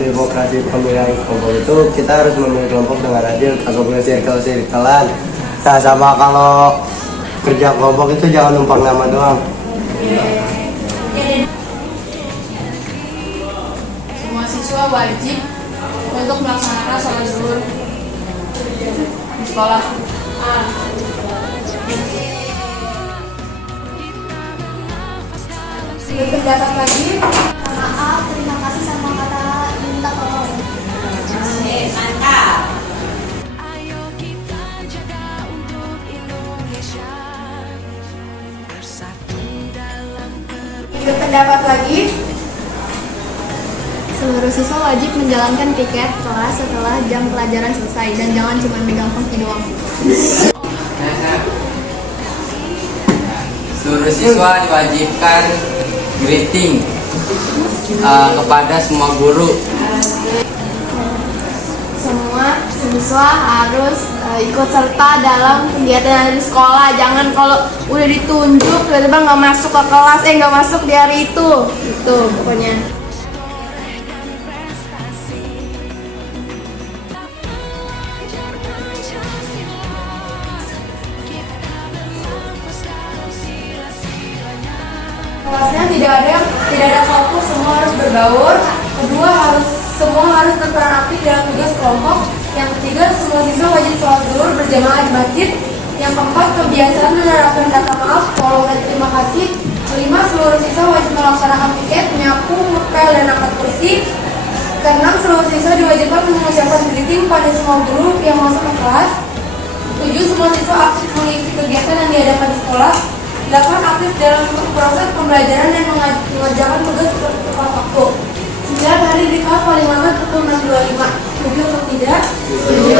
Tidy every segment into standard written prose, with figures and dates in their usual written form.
demokrasi pemilihan kelompok itu kita harus memilih kelompok dengan adil, kagak boleh circle-circlean. Nah, sama kalau kerja kelompok itu jangan numpang nama doang. Semua siswa wajib untuk melaksanakan sholat zuhur di sekolah. Berpendapat lagi. Maaf, terima kasih sama kata minta tolong. Mantap. Berpendapat lagi. Seluruh siswa wajib menjalankan tiket kelas setelah jam pelajaran selesai dan jangan cuma megang kunci doang. Seluruh siswa diwajibkan greeting kepada semua guru. Semua siswa harus ikut serta dalam kegiatan yang ada di sekolah. Jangan kalau udah ditunjuk tiba-tiba nggak masuk ke kelas, nggak masuk di hari itu. Itu pokoknya. Kelasnya tidak ada fokus, semua harus berbaur. Kedua, semua harus berperan aktif dalam tugas kelompok. Yang ketiga, semua siswa wajib sholat zuhur berjamaah di masjid. Yang keempat, kebiasaan menerapkan kata maaf, tolong dan terima kasih. Kelima, seluruh siswa wajib melaksanakan piket, menyapu, ngepel, dan angkat kursi. Keenam, seluruh siswa diwajibkan mengucapkan greeting pada semua guru yang masuk ke kelas. 7, semua siswa aktif mengisi kegiatan yang diadakan di sekolah. 8, aktif dalam proses pembelajaran dan mengerjakan tugas tepat waktu. 9, hadir di kelas paling lambat pukul 6.25. Setuju atau tidak? Setuju.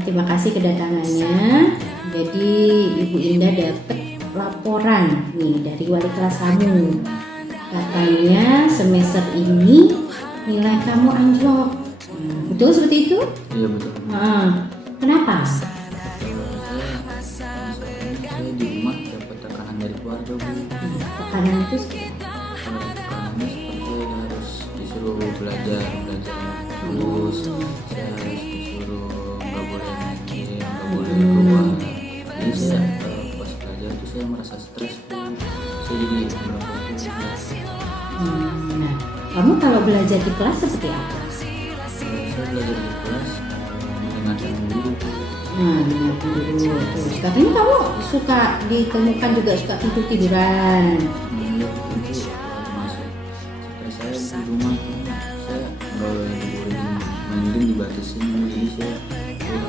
Terima kasih kedatangannya. Jadi Ibu Indah dapat laporan nih dari wali kelas kamu. Katanya semester ini nilai kamu anjlok. Betul seperti itu? Iya betul. Kenapa? Saya di rumah dapat tekanan dari keluarga, Bu. Tekanan itu Tekanannya seperti harus disuruh belajar terus. Saya harus disuruh nggak boleh main, nggak boleh keluar. Jadi saya pas belajar itu saya merasa stres, Bu. Saya jadi berapa Nah, kamu kalau belajar di kelas seperti apa? saya belajar di kelas mendengarkan guru. Dengar dulu. Terus katanya kamu suka ditemukan juga suka tiduran. Itu termasuk stres saya di rumah. Saya nggak dibolehin main game, dibatasin, jadi saya kurang tidur.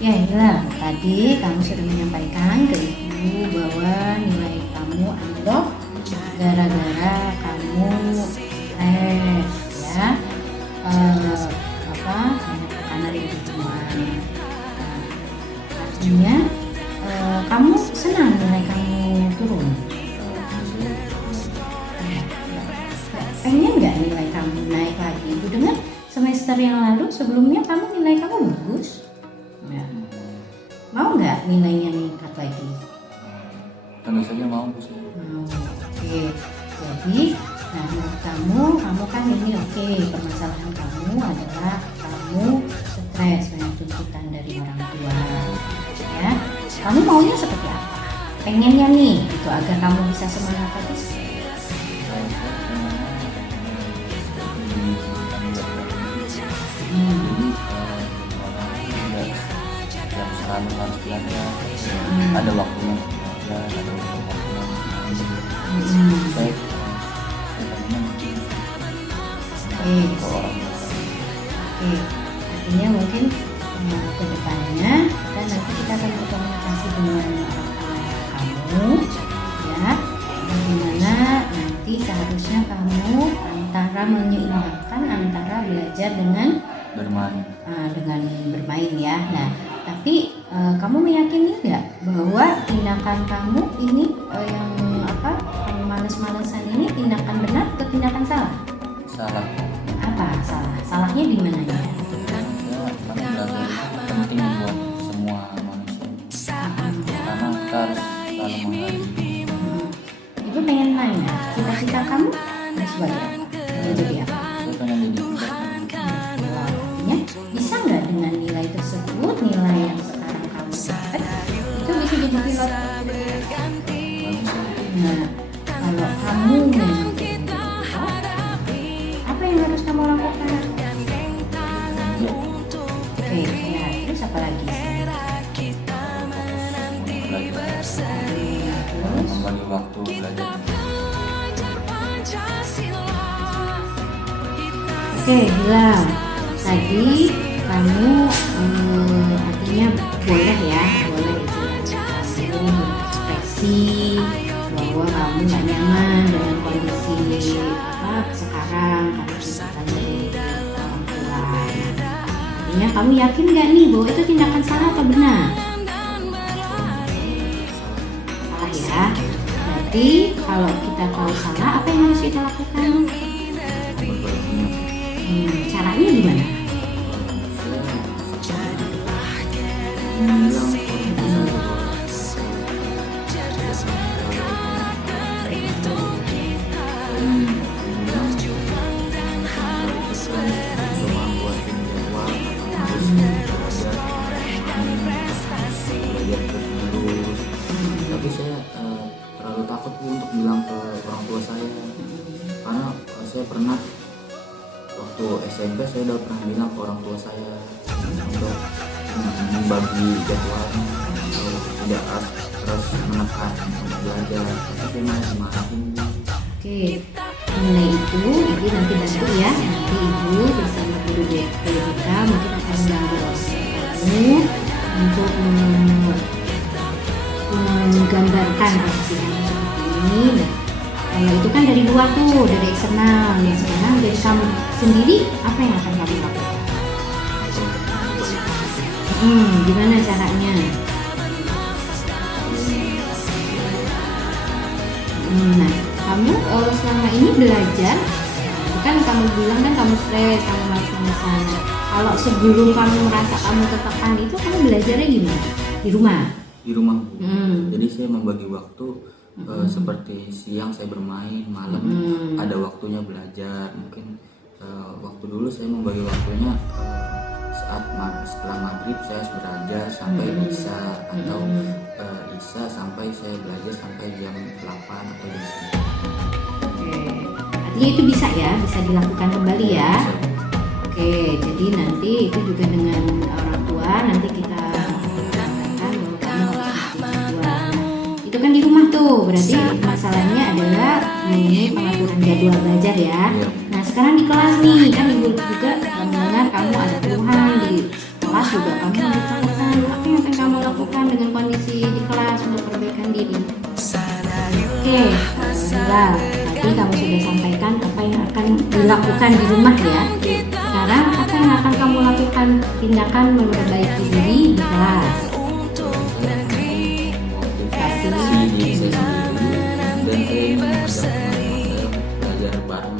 Ya Ila, tadi kamu sudah menyampaikan ke ibu bahwa nilai kamu anjlok gara-gara kamu stres, ya, banyak tekanan di lingkungan. Artinya kamu senang nilai kamu turun. Pengen nggak nilai kamu naik lagi? Ibu dengar semester yang lalu sebelumnya kamu nilai kamu bagus. Ya. Mau nggak nilainya meningkat lagi? Tentu saja mau, Bu. Mau. Oke. Jadi, nah menurut kamu kan ini oke. Permasalahan kamu adalah kamu stres, banyak tuntutan dari orang tua. Ya, kamu maunya seperti apa? Pengennya nih, itu agar kamu bisa semangat lagi. selalu harus belajar. Ada waktunya untuk belajar, ada waktunya untuk main. Saya sebenarnya mungkin ke orang tua. Oke, artinya mungkin ke depannya nanti kita akan berkomunikasi dengan orang tua kamu, ya, bagaimana nanti seharusnya kamu antara menyeimbangkan antara belajar dengan Bermain. dengan bermain ya. Nah, tapi kamu meyakini nggak bahwa tindakan kamu ini yang kamu males-malesan ini tindakan benar atau tindakan salah? Salah. Apa salah? Salahnya di mananya? Karena belajar itu penting buat semua manusia. Karena kita harus selalu menghargai. Ibu pengen nanya, cita-cita kamu harus belajar jadi apa? Saya pengen jadi pilot. Artinya bisa nggak dengan nilai tersebut, nilai yang sekarang kamu dapat itu bisa jadi pilot? Nah, kalau kamu memang pengen jadi pilot, apa yang harus kamu lakukan? Ya, Oke, ya, terus apa lagi? belajar. Membagi waktu belajar. Oke, bilang tadi kamu artinya boleh ya, boleh kamu berekspresi bahwa kamu gak nyaman dengan kondisi sekarang kamu tuntutan dari orang tua. Artinya kamu yakin gak nih bahwa itu tindakan salah atau benar? Salah ya. Berarti kalau kita tahu salah, apa yang harus kita lakukan? Caranya gimana? Tapi saya terlalu takut Bu untuk bilang ke orang tua saya, karena saya pernah waktu SMP saya udah pernah bilang ke orang tua saya untuk membagi jadwal atau tidak harus menekan untuk belajar, tapi malah dimarahin. Oke, mengenai itu ibu nanti bantu ya. Nanti ibu bersama guru BPK mungkin akan mengganggu kamu untuk menggambarkan posisi kamu seperti ini. Nah, kalau itu kan dari luar tuh, dari eksternal. Yang sekarang dari kamu sendiri, apa yang akan kamu lakukan? Gimana caranya? Nah, kamu selama ini belajar, kan kamu bilang kan kamu stres, kamu malas-malasan. Kalau sebelum kamu merasa kamu tertekan itu, kamu belajarnya gimana? Di rumah? Di rumah Bu. Jadi saya membagi waktu seperti siang saya bermain, malam ada waktunya belajar. Mungkin waktu dulu saya membagi waktunya setelah maghrib saya harus belajar sampai isya, atau isya sampai saya belajar sampai jam 8 atau jam 9. Oke, artinya itu bisa ya, bisa dilakukan kembali ya. Oke, jadi nanti itu juga dengan orang tua nanti kita sampaikan bahwa kamu harus jadwal. Itu kan di rumah tuh, berarti masalahnya adalah mengenai pengaturan jadwal belajar ya. Nah sekarang di kelas nih, kan ibu juga mendengar kamu ada keluhan di kelas juga, kamu ada catatan. Apa yang akan kamu lakukan dengan kondisi di kelas untuk perbaikan diri? Oke, Alhamdulillah. Tadi kamu sudah sampaikan apa yang akan dilakukan di rumah ya. Sekarang apa yang akan kamu lakukan tindakan memperbaiki diri di kelas? Dan saya ingin mengajak teman-teman saya belajar bareng.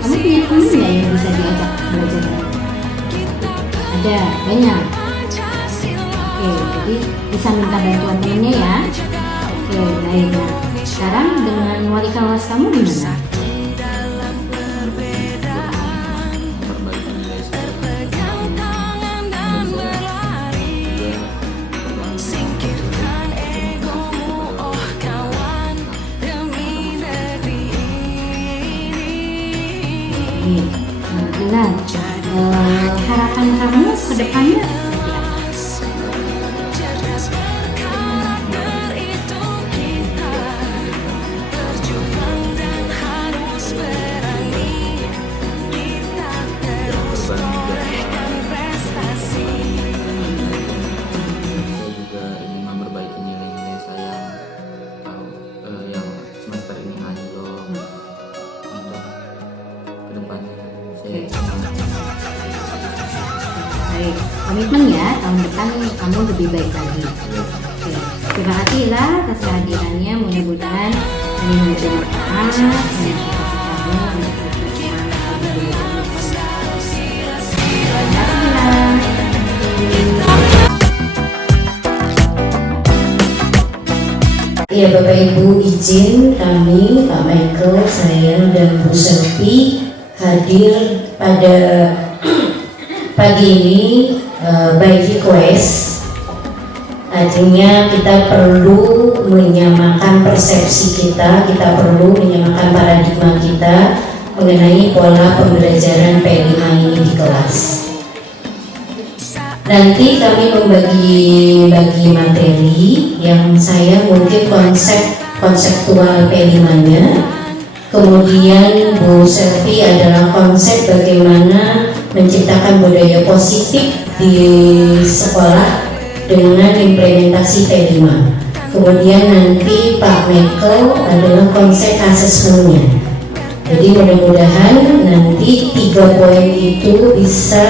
Kamu punya teman nggak yang bisa diajak belajar bareng? Ada, banyak. Oke, jadi bisa minta bantuan temennya ya. Oke, baik. Nah, sekarang dengan wali kelas kamu gimana? Memperbaiki nilai saya. Dan saya juga Oke. harapan kamu ke depannya seperti apa? Saya juga ingin memperbaiki nilai-nilai saya yang semester ini anjlok. Untuk kedepannya saya Baik, komitmen ya, tahun depan kamu lebih baik lagi. Oke, terima kasih lah atas kehadirannya, mudah-mudahan ini memberi manfaat dan kamu untuk lebih semangat lebih belajar. Terima kasih lah. Ya Bapak Ibu, izin kami, Pak Michael, saya dan Bu Selvi hadir pada pagi ini by request. Artinya kita perlu menyamakan persepsi kita perlu menyamakan paradigma kita mengenai pola pembelajaran P5 ini di kelas. Nanti kami membagi materi yang saya mungkin konseptual P5-nya, kemudian Bu Selvi adalah konsep bagaimana menciptakan budaya positif di sekolah dengan implementasi P5. Kemudian nanti Pak Michael adalah konsep asesmennya. Jadi mudah-mudahan nanti 3 poin itu bisa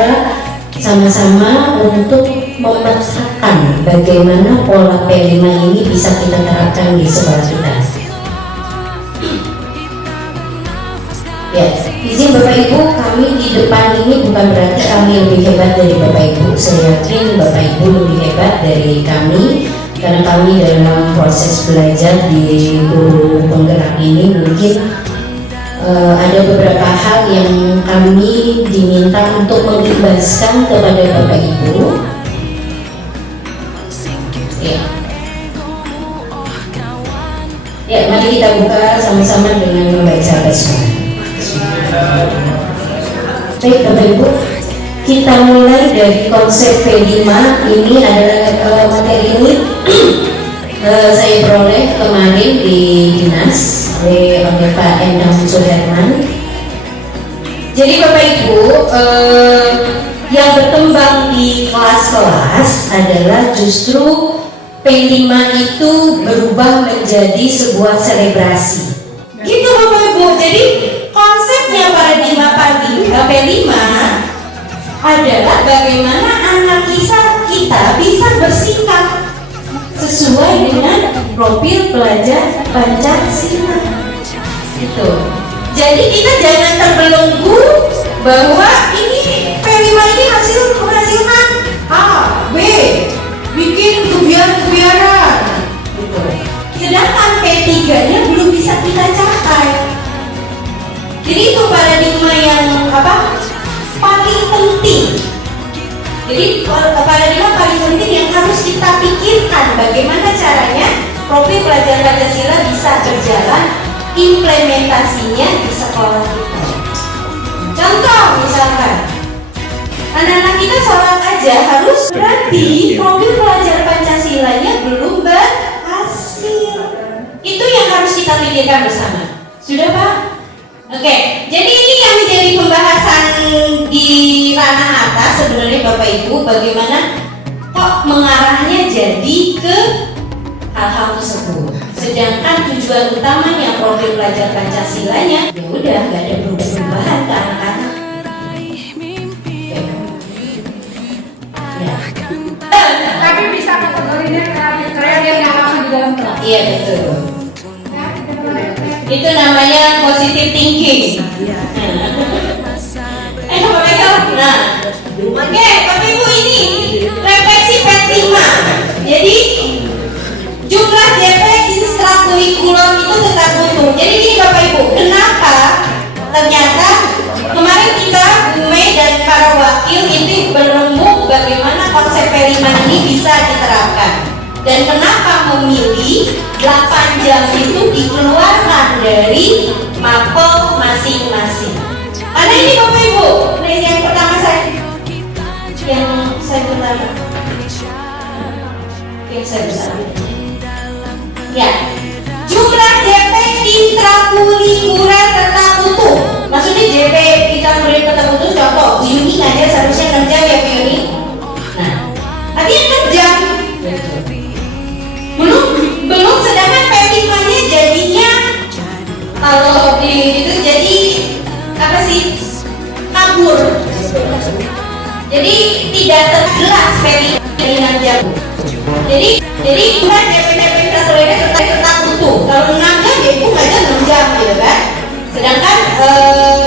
sama-sama untuk memetakan bagaimana pola P5 ini bisa kita terapkan di sekolah kita. Ya, izin Bapak Ibu, kami di depan ini bukan berarti kami lebih hebat dari Bapak Ibu. Saya yakin Bapak Ibu lebih hebat dari kami, karena kami dalam proses belajar di guru penggerak ini mungkin ada beberapa hal yang kami diminta untuk mengimbaskan kepada Bapak Ibu. Ya, mari kita buka sama-sama dengan membaca basmalah. Baik Bapak Ibu, kita mulai dari konsep P5. Ini adalah materi ini saya peroleh kemarin di dinas oleh Pak Endang Suherman. Jadi Bapak Ibu, yang berkembang di kelas-kelas adalah justru P5 itu berubah menjadi sebuah selebrasi. Gitu Bapak Ibu. Jadi konsepnya paradigma P5 adalah bagaimana anak kita bisa bersikap sesuai dengan profil pelajar Pancasila. Gitu. Jadi kita jangan terbelenggu bahwa ini P5 ini menghasilkan A, B, bikin kebiaran-kebiaran. Gitu. Sedangkan P3-nya belum bisa kita capai. Jadi itu paradigma yang paling penting. Jadi paradigma paling penting yang harus kita pikirkan bagaimana caranya profil pelajar Pancasila bisa berjalan, implementasinya di sekolah kita. Contoh misalkan, anak-anak kita sholat aja harus berarti profil pelajar Pancasilanya belum berhasil. Itu yang harus kita pikirkan bersama. Sudah Pak? Oke, jadi ini yang menjadi pembahasan di ranah atas sebenarnya Bapak Ibu, bagaimana kok mengarahnya jadi ke hal-hal tersebut. Sedangkan tujuan utamanya profil pelajar Pancasilanya ya udah nggak ada perubahan ke anak-anak. Ya. Tapi bisa kategorinya kreatif yang lama di dalam kelas. Iya betul. Itu namanya positive thinking. Bapak Ibu, oke, Bapak Ibu ini refleksi P5. Jadi jumlah DP instrukurikulum itu tetap utuh. Jadi ini Bapak Ibu, kenapa ternyata kemarin kita Bu Mei dan para wakil itu berembuk bagaimana konsep P5 ini bisa diterapkan. Dan kenapa memilih 8 jam itu dikeluarkan dari mapel masing-masing. Karena ini Bapak Ibu, yang pertama saya yang saya pertama. Yang saya pertama. Ya. Jumlah JP intrakurikuler tetap utuh. Maksudnya JP intrakurikuler tetap utuh, contoh Yuni ngajar seharusnya 6 jam ya Yuni. Nah, artinya 6 jam. Belum sedangkan P5-nya jadinya kalau di itu jadi apa sih? Kabur. Jadi tidak terjelas P5 dari 6 jam. Jadi bukan JP intrakurikuler tetap utuh. Kalau 6 jam ya ibu ngajar 6 jam gitu kan. Sedangkan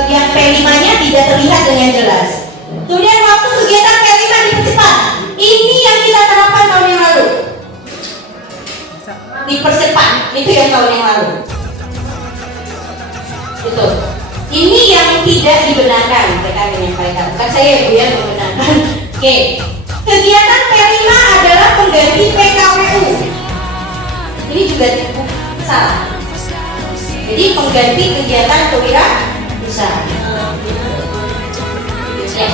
yang P5-nya tidak terlihat dengan jelas. Kemudian waktu kegiatan P5 dipercepat. Ini yang kita terapkan tahun yang lalu. Dipercepat, itu yang tahun yang lalu. Itu. Ini yang tidak dibenarkan, mereka menyampaikan. Bukan saya Bu yang membenarkan. Oke. Kegiatan P5 adalah pengganti PKWU. Ini juga salah. Jadi pengganti kegiatan kewirausahaan. Ya.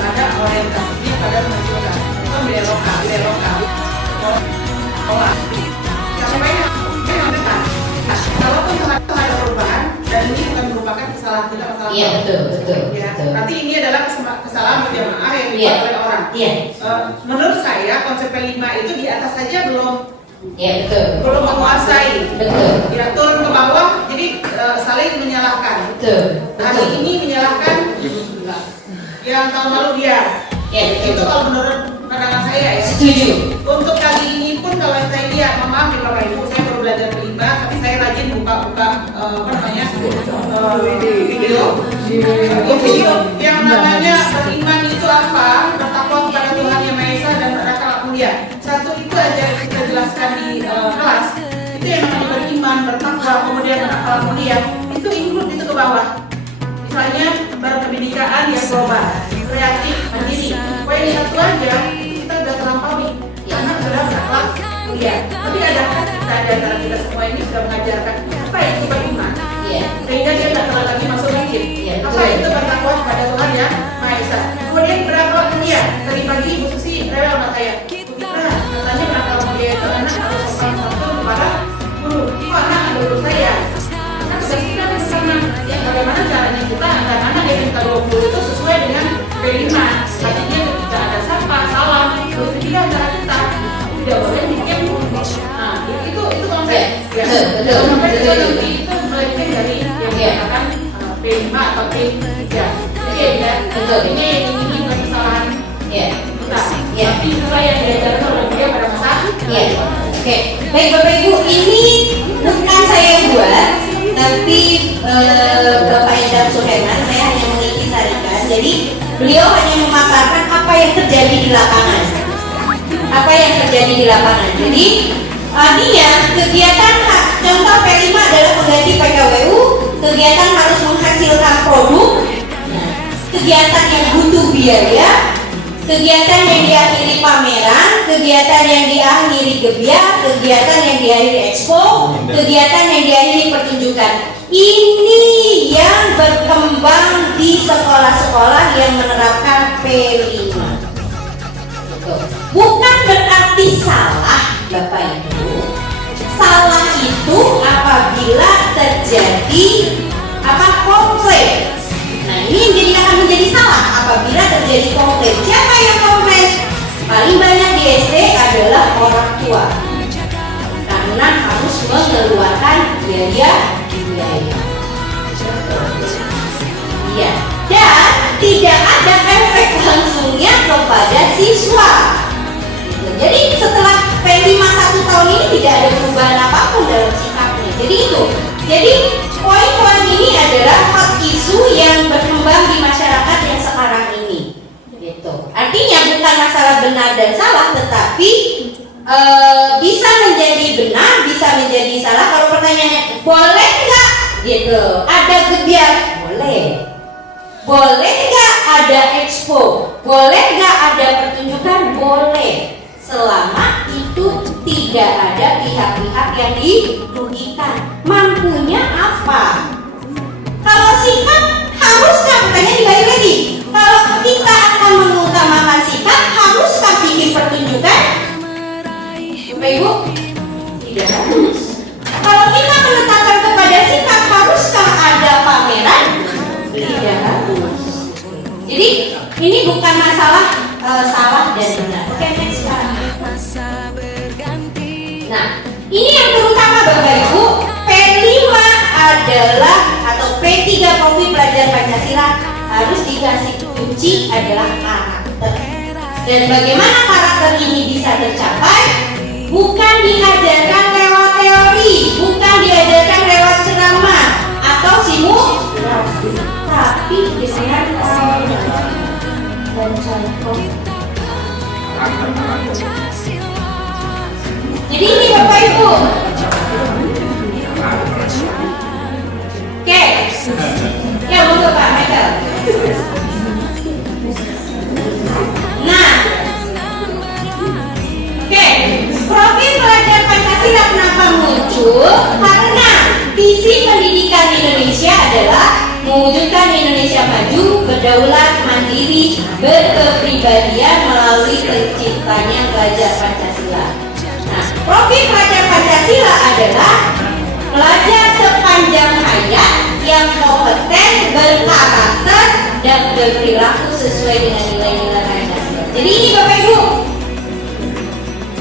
Ada orientasinya pada menunjukkan belokal. Kalaupun ada perubahan dan ini bukan merupakan kesalahan kita, masalah. Iya betul. Ya, berarti ini adalah kesalahan berjamaah yang dibuat oleh orang. Iya. Menurut saya konsep P5 itu di atas saja belum. Iya betul. Belum menguasai. Betul. Ya turun ke bawah, jadi saling menyalahkan. Betul. Hari ini menyalahkan yang tahun lalu dia. Ya, betul. Itu kalau menurut pandangan saya ya. Setuju. Untuk kali ini pun kalau saya lihat, maaf ya Bapak Ibu, saya baru belajar P5, tapi saya rajin buka video yang namanya beriman itu apa, bertakwa kepada Tuhan Yang Maha Esa dan berakal mulia. Satu itu aja yang kita jelaskan di kelas, itu yang namanya beriman, bertakwa, kemudian berakal mulia, itu include itu ke bawah. Misalnya berkebinekaan yang global, kreatif, mandiri. Poin satu aja kita sudah terlampaui karena sudah berakhlak mulia. Tapi adakah kita di antara kita semua ini sudah mengajarkan apa itu beriman? Iya. Sehingga dia tak terlalu lagi masuk masjid. Iya, Apa itu bertakwa kepada Tuhan Yang Maha Esa. Kemudian berakhlak mulia. Tadi pagi Ibu Susi rewel sama saya. Nah, katanya berakhlak mulia itu anak harus sopan santun kepada guru. Kok anak ada guru saya? Kan sudah kita bersama. Ya bagaimana caranya kita anak-anak yang kita 20 itu sesuai dengan P5. Artinya ketika ada sapa, salam, berbeda antara kita tidak boleh bikin. Nah, itu konsep. Ya. Betul. Sampai itu melainkan dari yang dikatakan P5 atau P3. Jadi ya, ini bukan kesalahan Ya. kita. Ya. Tapi itulah yang diajarkan oleh dia pada masa. Iya. Oke. Baik Bapak Ibu, ini bukan saya yang buat, tapi Bapak Endang Suherman, saya hanya mengintisarikan. Jadi beliau hanya memaparkan apa yang terjadi di lapangan. Jadi artinya kegiatan contoh P5 adalah pengganti PKWU, kegiatan harus menghasilkan produk, kegiatan yang butuh biaya, kegiatan yang diakhiri pameran, kegiatan yang diakhiri gebiar, kegiatan yang diakhiri expo, kegiatan yang diakhiri pertunjukan. Ini yang berkembang di sekolah-sekolah yang menerapkan P5. Bukan berarti salah, Bapak Ibu. Salah itu apabila terjadi konflik. Nah, ini akan menjadi salah apabila terjadi konflik. Siapa yang konflik? Paling banyak di SD adalah orang tua, karena harus mengeluarkan biaya. Iya. Dan tidak ada efek langsungnya kepada siswa. Jadi setelah P5 1 tahun ini tidak ada perubahan apapun dalam sikapnya. Jadi poin-poin ini adalah hot isu yang berkembang di masyarakat yang sekarang ini. Gitu. Artinya bukan masalah benar dan salah, tetapi bisa menjadi benar, bisa menjadi salah. Kalau pertanyaannya boleh nggak? Gitu. Ada gebiar? Boleh. Boleh nggak ada expo? Boleh nggak ada pertunjukan? Boleh, selama itu tidak ada pihak-pihak yang dirugikan. Mampunya apa? Kalau sikap, haruskah? Pertanyaan dibalik lagi. Kalau kita akan mengutamakan sikap, haruskah bikin pertunjukan? Bapak Ibu, tidak harus. Kalau kita menetapkan kepada sikap, haruskah ada pameran? Tidak harus. Jadi ini bukan masalah salah dan benar. Oke, next sekarang. Nah, ini yang terutama Bapak Ibu, P5 adalah atau P3 Profil Pelajar Pancasila harus dikasih kunci adalah karakter. Dan bagaimana karakter ini bisa tercapai? Bukan diajarkan lewat teori, bukan diajarkan lewat ceramah atau simulasi, tapi dengan dan contoh. Jadi ini Bapak Ibu. Oke. Ya, mau Pak Michael. Nah. Oke, profil pelajar Pancasila kenapa muncul? Karena visi pendidikan Indonesia adalah mewujudkan Indonesia maju, berdaulat, mandiri, berkepribadian melalui terciptanya pelajar Pancasila. Nah, profil pelajar Pancasila adalah pelajar sepanjang hayat yang kompeten, berkarakter, dan berperilaku sesuai dengan nilai-nilai Pancasila. Jadi ini Bapak Ibu.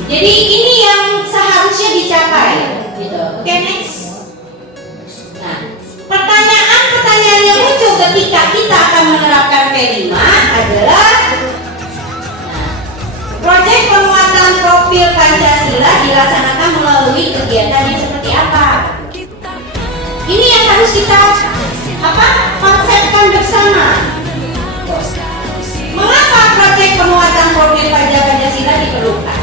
Jadi ini yang seharusnya dicapai, gitu. Oke, next. Nah, pertanyaan yang muncul ketika kita akan menerapkan P5 adalah proyek penguatan profil Pancasila dilaksanakan melalui kegiatan yang seperti apa? Ini yang harus kita konsepkan bersama. Mengapa proyek penguatan profil pelajar Pancasila diperlukan?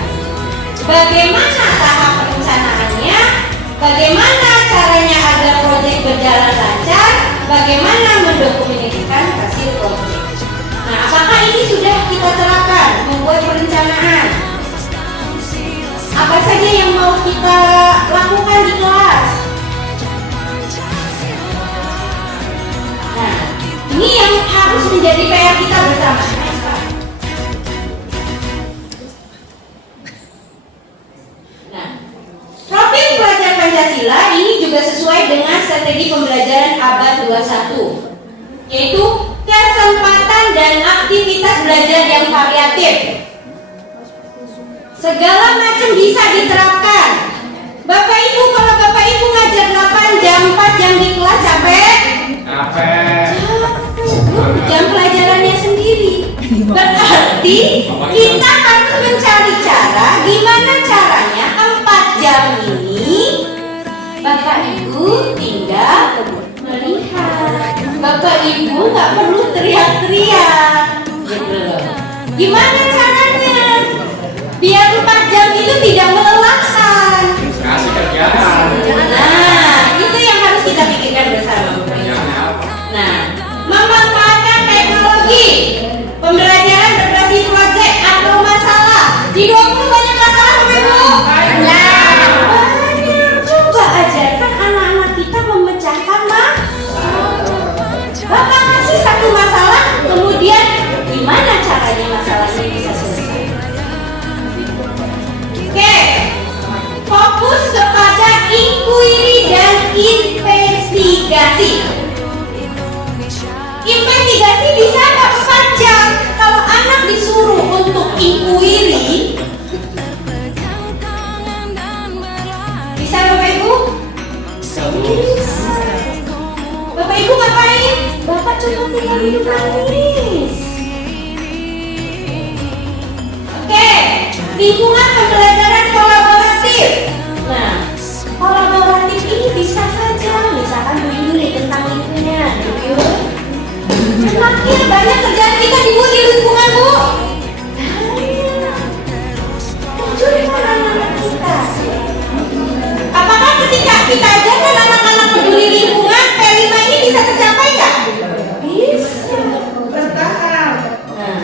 Bagaimana tahap perencanaannya? Bagaimana caranya agar proyek berjalan lancar? Bagaimana mendokumentasikan hasil proyek? Nah, apakah ini sudah kita terapkan? Membuat perencanaan. Apa saja yang mau kita lakukan di kelas? Nah, ini yang harus menjadi PR kita bersama. Nah, profil pelajar Pancasila ini juga sesuai dengan strategi pembelajaran abad 21, yaitu kesempatan dan aktivitas belajar yang variatif. Segala macam bisa diterapkan. Bapak Ibu, kalau Bapak Ibu ngajar 8 jam, 4 jam di kelas capek? Jam pelajarannya sendiri. Berarti kita harus mencari cara gimana caranya 4 jam ini Bapak Ibu tinggal melihat. Bapak Ibu nggak perlu teriak-teriak, gitu loh. Gimana caranya biar 4 jam itu tidak melelahkan? Kasih kerjaan. Nah, itu yang harus kita pikirkan bersama. Nah, memanfaatkan teknologi, pembelajaran berbasis proyek atau masalah. Di 20 banyak masalah Bapak Ibu. Banyak. Coba ajarkan anak-anak kita memecahkan Bapak kasih satu masalah, kemudian gimana caranya masalah ini bisa selesai? Oke, fokus kepada inquiry dan investigasi. Investigasi bisa nggak 4 jam? Kalau anak disuruh untuk inquiry, bisa Bapak Ibu? Bapak Ibu ngapain? Bapak cuma tinggal duduk nangis. Oke, lingkungan pembelajaran kolaboratif. Nah, kolaboratif ini bisa saja, misalkan begini tentang lingkungan, semakin banyak kerjaan kita dibuat di lingkungan, Bu. Munculkan anak-anak kita. Apakah ketika kita ajarkan anak-anak peduli lingkungan, P5 ini bisa tercapai nggak? Bisa. Bertahap. Nah,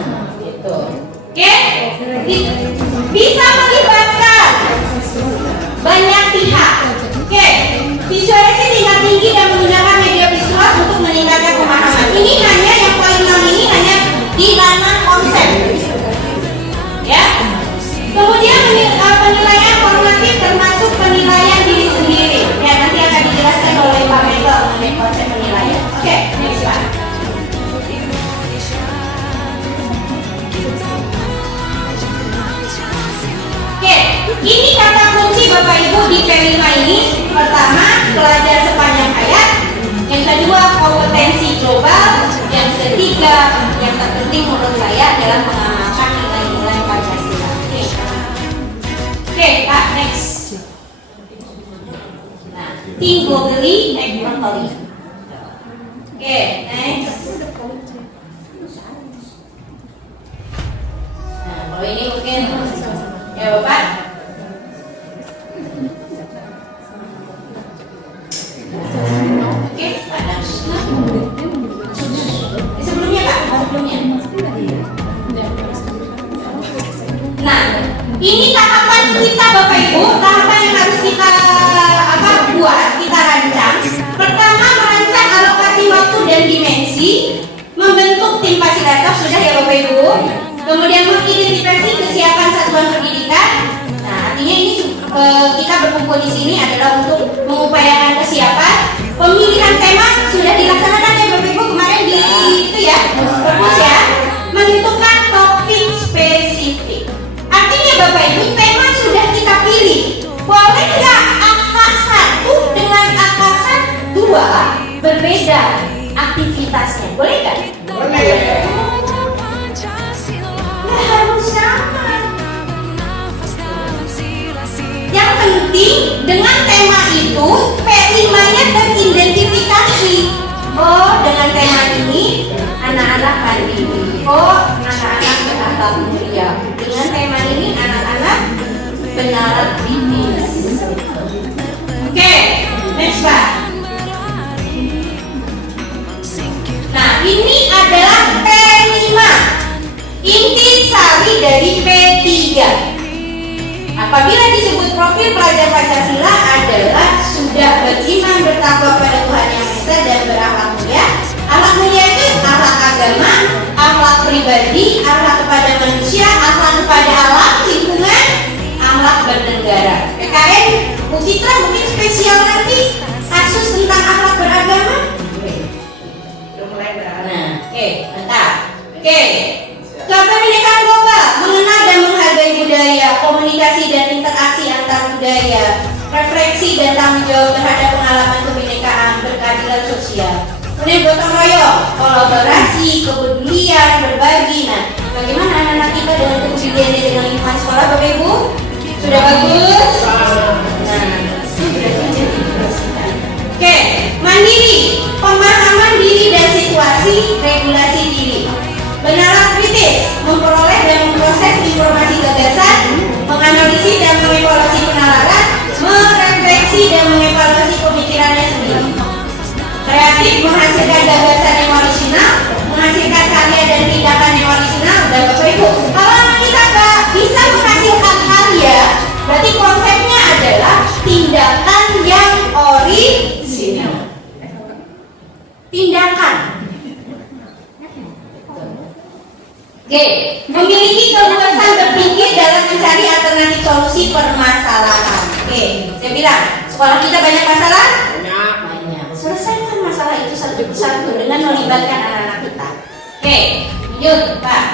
di P5 ini, pertama pelajar sepanjang hayat, yang kedua kompetensi global, yang ketiga yang terpenting menurut saya adalah mengamalkan nilai-nilai Pancasila. Oke, Kak, next. Nah, think globally, act locally. Oke, next. Nah, kalau ini mungkin ya Bapak. Oke, Pak. Sebelumnya Pak, sebelumnya. Nah, ini tahapan kita Bapak Ibu, tahapan yang harus kita buat, kita rancang. Pertama, merancang alokasi waktu dan dimensi, membentuk tim fasilitator sudah ya Bapak Ibu. Kemudian mengidentifikasi kesiapan satuan pendidikan. Nah, artinya ini kita berkumpul di sini adalah untuk mengupayakan kesiapan. Pemilihan tema sudah dilaksanakan ya Bapak Ibu kemarin di itu ya, perpus ya. Menentukan topik spesifik. Artinya Bapak Ibu tema sudah kita pilih. Boleh nggak angka 1 dengan angka 2 berbeda aktivitasnya? Boleh nggak? Boleh. Harus sama. Yang penting dengan tema itu P5-nya teridentifikasi. Oh, dengan tema ini anak-anak mandiri. Oh, anak-anak berakhlak mulia. Dengan tema ini anak-anak benar kritis. Oke, next Pak. Nah, ini adalah P5. Inti sari dari P3. Apabila disebut profil pelajar Pancasila adalah sudah beriman bertakwa pada Tuhan Yang Maha Esa dan berakhlak mulia. Akhlak mulia itu akhlak agama, akhlak pribadi, akhlak kepada manusia, akhlak kepada alam, lingkungan, akhlak bernegara. PKN Bu Citra mungkin spesial nanti kasus tentang akhlak beragama. Nah, oke, mantap. Oke. Kebinekaan global, mengenal dan menghargai budaya, komunikasi dan interaksi antar budaya, refleksi dan tanggung jawab terhadap pengalaman kebinekaan, berkeadilan sosial. Kemudian gotong royong, kolaborasi, kepedulian, berbagi. Nah, bagaimana anak-anak kita dengan kepedulian dengan lingkungan sekolah, Bapak Ibu? Sudah bagus? Nah, oke, mandiri, pemahaman diri dan situasi, regulasi diri. Benaran kritis, memperoleh dan memproses informasi gagasan, menganalisis dan mengevaluasi penalaran, merefleksi dan mengevaluasi pemikirannya sendiri. Kreatif, menghasilkan gagasan yang orisinal, menghasilkan karya dan tindakan yang orisinal. Dan Bapak Ibu, kalau anak kita nggak bisa menghasilkan karya, berarti konsepnya adalah tindakan yang orisinal. Tindakan. Oke, memiliki keluasan berpikir dalam mencari alternatif solusi permasalahan. Oke, saya bilang sekolah kita banyak masalah? Banyak. Selesaikan masalah itu satu persatu dengan melibatkan anak-anak kita. Oke, lanjut Pak.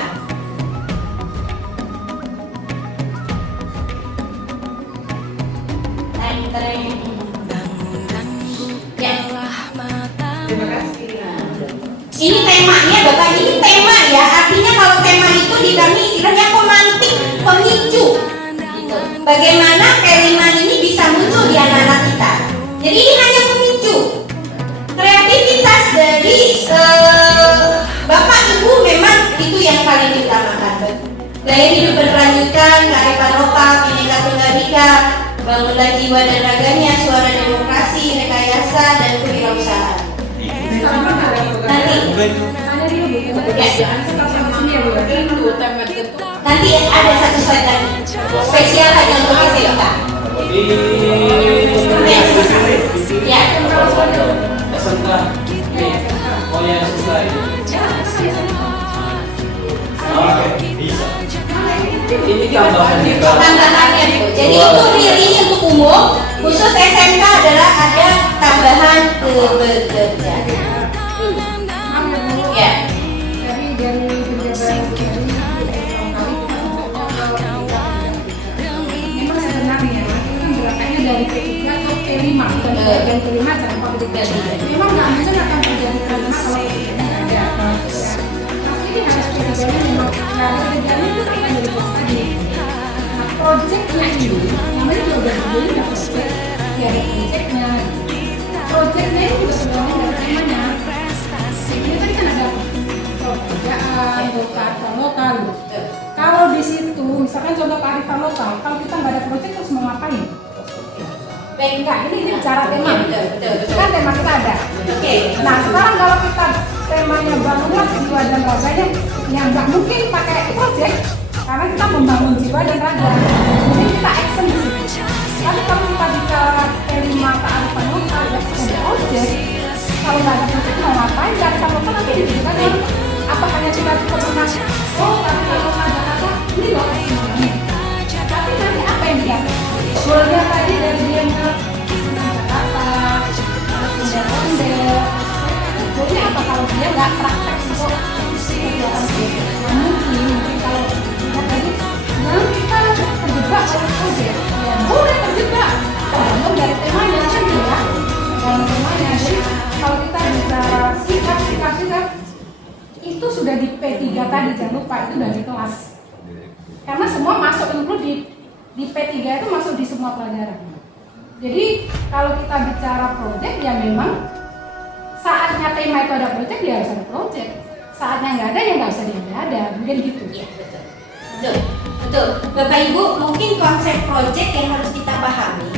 Ya. Terima kasih. Ini temanya Bapak, ini tema ya. Artinya kalau tema itu di kami istilahnya pemantik, pemicu gitu. Bagaimana P5 ini bisa muncul di anak-anak kita. Jadi ini hanya pemicu. Kreativitas dari Bapak Ibu memang itu yang paling diutamakan. Gaya hidup berkelanjutan, kearifan lokal, Bhinneka Tunggal Ika, bangunlah jiwa dan raganya, suara demokrasi, rekayasa dan kewirausahaan. Nanti ada satu slide lagi spesial hanya untuk SMK. Ya. SMK. Oh ya, SMK. Ini tambahannya Bu. Jadi itu ini untuk umum, khusus SMK adalah ada tambahan kebekerjaan. Ya. Memang sebenarnya dari kelima, bukan di bagian kelima jangan lupa ketika memang nggak mungkin akan terjadi kelima kalau ketika nggak ada. Mas ini harus ketiganya memang nggak ada ketiganya itu akan jadi tadi. Nah, projectnya ini namanya juga udah dibeli nggak project, ya ada projectnya. Projectnya ini juga sebenarnya dari temanya. Ini tadi kan ada pekerjaan, kearifan lokal. Kalau di situ, misalkan contoh kearifan lokal, kalau kita nggak ada project terus mau ngapain? Enggak, ini bicara tema. Kan tema kita ada. Oke. Nah sekarang kalau kita temanya bangunlah jiwa dan raganya, ya nggak mungkin pakai project karena kita membangun jiwa dan raga. Jadi kita action di situ. Tapi kalau kita bicara tema kearifan lokal, ya ada project. Kalau nggak ada project mau ngapain? Kearifan lokal nanti dibutuhkan orang. Apa hanya kita cukup menang? Oh, kearifan lokal Jakarta ini loh. Tapi nanti apa yang dia? Goalnya tadi dari dia ke Jakarta, pindah ondel. Goalnya apa kalau dia nggak praktek untuk kegiatan dia? Nah, mungkin kalau kita tadi, nah kita terjebak oleh project. Ya, boleh terjebak. Tergantung dari temanya kan ya. Dalam temanya. Jadi kalau kita bicara sikap itu sudah di P3 tadi, jangan lupa itu dari kelas. Karena semua masuk include di P3 itu masuk di semua pelajaran. Jadi kalau kita bicara project ya memang saatnya tema itu ada project ya harus ada project. Saatnya nggak ada ya nggak usah ada, mungkin gitu. Iya, betul. Bapak Ibu, mungkin konsep project yang harus kita pahami.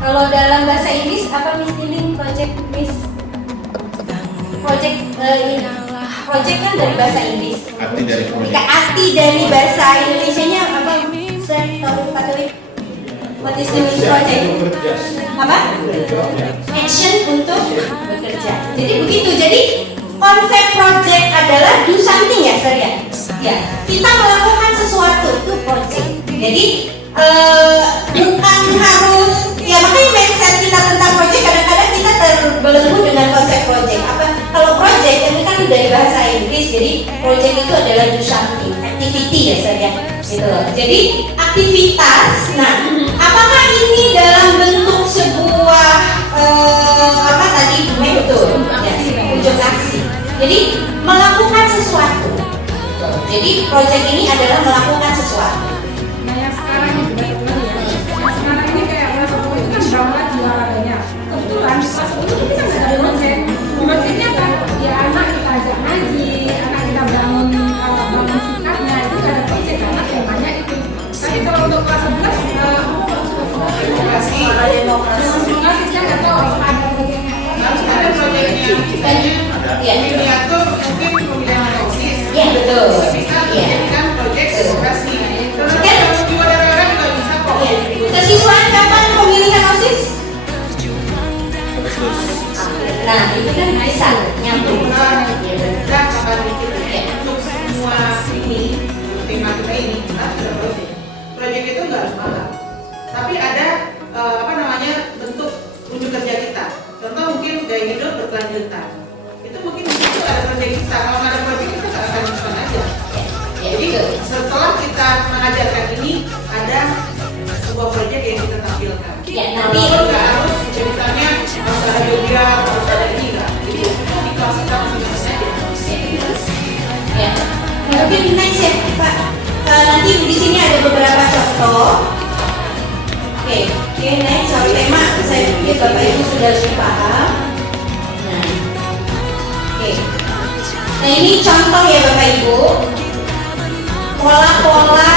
Kalau dalam bahasa Inggris apa mistilin project miss? Project kan dari bahasa Inggris. Arti dari bahasa Indonesianya apa? What is the meaning project? Apa? Action untuk bekerja. Jadi begitu. Jadi konsep project adalah do something ya, Sir ya. Ya, kita melakukan sesuatu itu project. Jadi bukan harus ya, makanya mindset kita tentang project kadang-kadang kita terbelenggu dengan konsep project. Apa? Kalau project ini kan dari bahasa Inggris, jadi project itu adalah do something, activity ya saya, gitu loh. Jadi aktivitas. Nah, apakah ini dalam bentuk sebuah apa tadi betul? Ya, ujung aksi. Jadi melakukan sesuatu. Jadi project ini adalah melakukan sesuatu. Nah yang sekarang ini juga teman ya. Yang sekarang ini kayak kelas 10 itu kan banget olahraganya. Kebetulan kelas 10 itu kita nggak ada project. Projectnya kan ya anak kita ajak ngaji, anak kita bangun sikapnya itu nggak ada project karena temanya itu. Tapi kalau untuk kelas 11 demokrasi kita nggak tahu apa ada projectnya. Harus ada projectnya. Ya. Miniatur mungkin pemilihan OSIS. Iya betul. Bisa dijadikan proyek demokrasi. Terus Ya. kalau jiwa dan raga juga bisa kok. Kesiswaan kapan pemilihan OSIS? Nah, itu kan bisa nyambung. Dan kabar kita untuk semua ini, tema kita ini, kita sudah proyek. Proyek itu nggak harus mahal, tapi ada bentuk unjuk kerja kita. Contoh mungkin gaya hidup berkelanjutan. Itu mungkin di situ ada proyek kita. Kalau nggak ada proyek kita nggak akan bisa aja. Jadi setelah kita mengajarkan ini, ada sebuah proyek yang kita tampilkan. Ya, nanti Nggak harus misalnya harus ada yoga, harus ada ini nggak. Jadi itu di kelas kita masing-masing aja. ya. Mungkin next ya, Pak. Nanti di sini ada beberapa contoh. Oke, next soal tema. Saya pikir Bapak Ibu sudah lebih paham. Nah, oke. Nah ini contoh ya Bapak Ibu. Pola-pola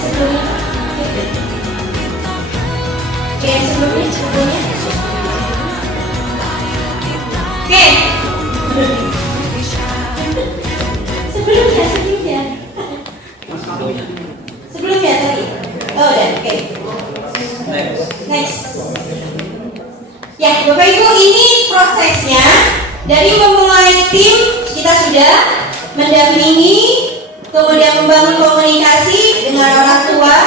sebelumnya. Oke, sebelumnya. Oke. Sebelumnya tadi. Oh udah, oke. Next. Ya, Bapak Ibu, ini prosesnya dari memulai tim kita sudah mendampingi, kemudian membangun komunikasi dengan orang tua,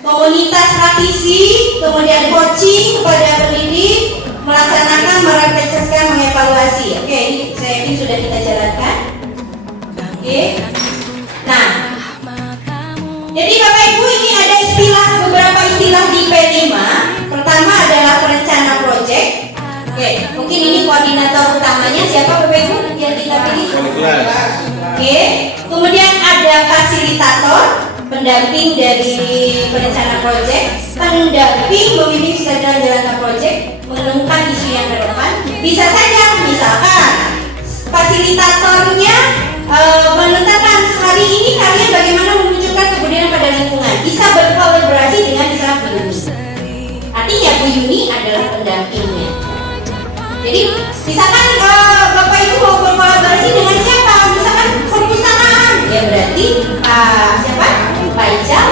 komunitas praktisi, kemudian coaching kepada pendidik, melaksanakan, merefleksikan, mengevaluasi. Oke, ini saya yakin sudah kita jalankan. Oke. Nah, jadi Bapak Ibu ini ada beberapa istilah di P5. Pertama adalah perencanaan Oke, mungkin ini koordinator utamanya siapa Bapak Ibu yang kita pilih? Oke, kemudian ada fasilitator, pendamping dari perencana proyek, pendamping membimbing strategi jalankan proyek, menemukan isu yang relevan. Bisa saja, misalkan fasilitatornya menentukan hari ini kalian bagaimana memunculkan kebudayaan pada lingkungan. Bisa berkolaborasi dengan misalnya Bu Yuni. Artinya Bu Yuni adalah pendampingnya. Jadi misalkan Bapak Ibu mau berkolaborasi dengan siapa? Misalkan perpustakaan, ya berarti siapa? Pak Ijal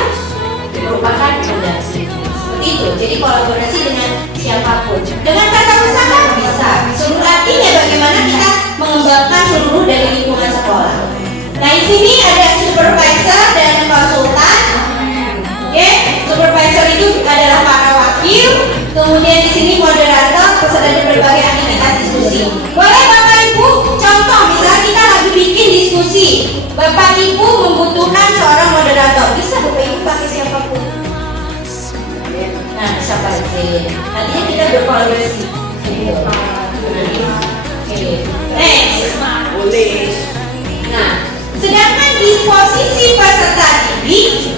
merupakan pendamping. Seperti itu. Jadi kolaborasi dengan siapapun. Dengan kata usaha bisa. Seluruh artinya bagaimana kita mengembangkan seluruh dari lingkungan sekolah. Nah di sini ada supervisor dan konsultan. Oke, supervisor itu adalah para wakil. Kemudian di sini moderator peserta dari berbagai aktivitas diskusi. Boleh Bapak Ibu contoh misalnya kita lagi bikin diskusi. Bapak Ibu membutuhkan seorang moderator. Bisa Bapak Ibu pakai siapapun. Nah, siapa aja. Artinya kita berkolaborasi. Next. Boleh. Nah, sedangkan di posisi peserta didik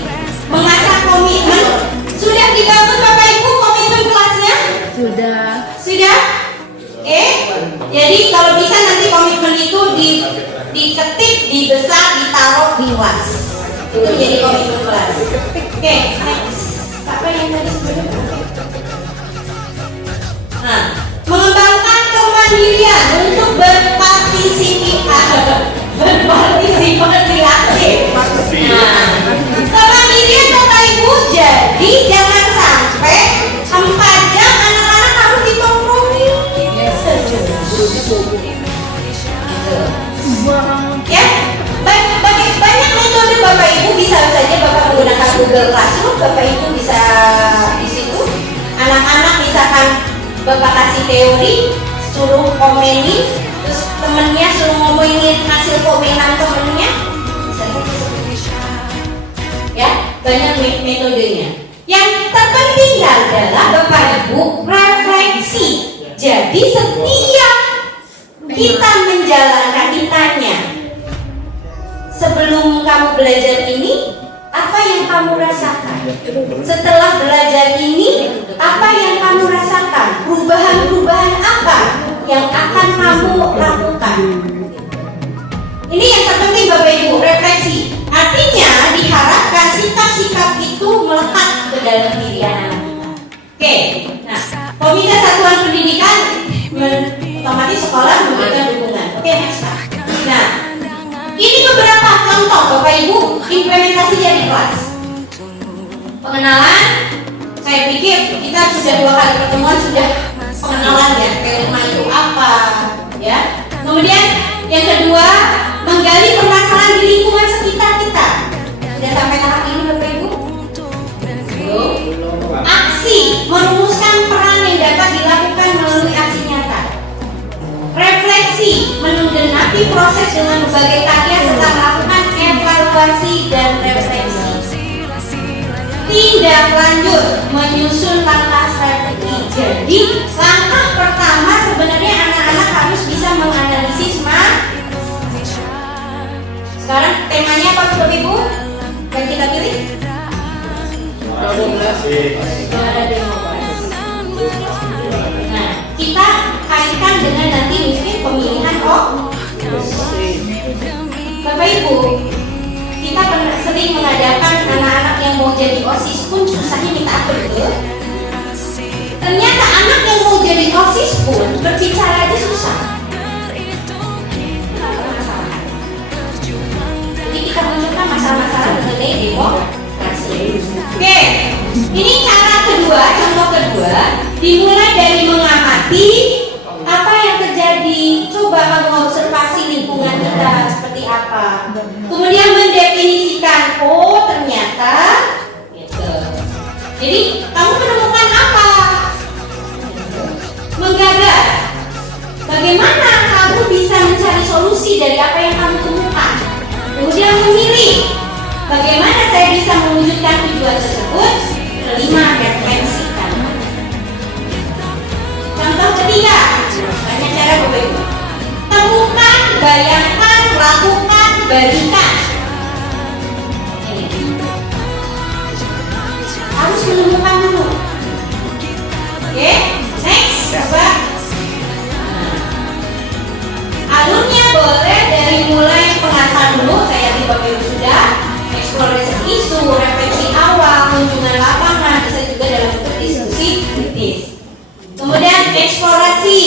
mengasah komitmen sudah dibangun Bapak Ibu komitmen kelasnya? Sudah? Oke. Jadi kalau bisa nanti komitmen itu diketik, dibesar, ditaruh di kelas. Itu jadi komitmen kelas. Oke. Next. Apa yang tadi sebelumnya? Nah, mengembangkan kemandirian untuk berpartisipasi aktif. Nah, kemandirian Bapak Ibu, jadi jangan sampai 4 jam anak-anak harus ditongkrongin. Ya, banyak metode Bapak Ibu, bisa saja Bapak menggunakan Google Classroom, Bapak Ibu bisa di situ. Anak-anak misalkan Bapak kasih teori, suruh komenin, terus temennya suruh ngomongin hasil komenan temennya. Ya, banyak metodenya. Yang terpenting adalah Bapak Ibu refleksi. Jadi setiap kita menjalankan, ditanya, sebelum kamu belajar ini, apa yang kamu rasakan? Setelah belajar ini, apa yang kamu rasakan? Perubahan-perubahan apa yang akan kamu lakukan? Ini yang terpenting Bapak Ibu, refleksi. Artinya diharapkan sikap-sikap itu melekat ke dalam diri anak. Oke, nah Komite Satuan Pendidikan otomatis sekolah memberikan dukungan. Oke, next. Nah, ini beberapa contoh Bapak Ibu implementasi dari kelas. Pengenalan, saya pikir kita sudah 2 kali pertemuan sudah pengenalan ya, kelima itu apa, ya. Kemudian yang kedua, menggali permasalahan di lingkungan sekitar kita. Sudah sampai tahap ini Bapak Ibu? Belum. Aksi, merumuskan peran yang dapat dilakukan melalui aksi nyata. Refleksi, menggenapi proses dengan berbagai karya serta melakukan evaluasi dan refleksi. Tindak lanjut, menyusun langkah strategi. Jadi langkah pertama sebenarnya anak-anak harus bisa menganalisis Sekarang temanya apa Bapak Ibu? Yang kita pilih? Demokrasi. Nah, kita kaitkan dengan nanti mungkin pemilihan Bapak Ibu, kita sering mengadakan anak-anak yang mau jadi OSIS pun susahnya minta atur tuh. Ternyata anak yang mau jadi OSIS pun berbicara aja susah. Jadi kita munculkan masalah-masalah mengenai demokrasi. Oke, ini cara kedua, contoh kedua, dimulai dari mengamati apa yang terjadi. Coba kamu observasi lingkungan kita seperti apa. Kemudian mendefinisikan, oh ternyata gitu. Jadi kamu menemukan apa? Menggagas. Bagaimana kamu bisa mencari solusi dari apa yang kamu temukan? Kemudian memilih bagaimana saya bisa mewujudkan tujuan tersebut. Kelima, refleksikan. Contoh ketiga, isu, refleksi awal, kunjungan lapangan, bisa juga dalam bentuk diskusi kritis. Kemudian eksplorasi,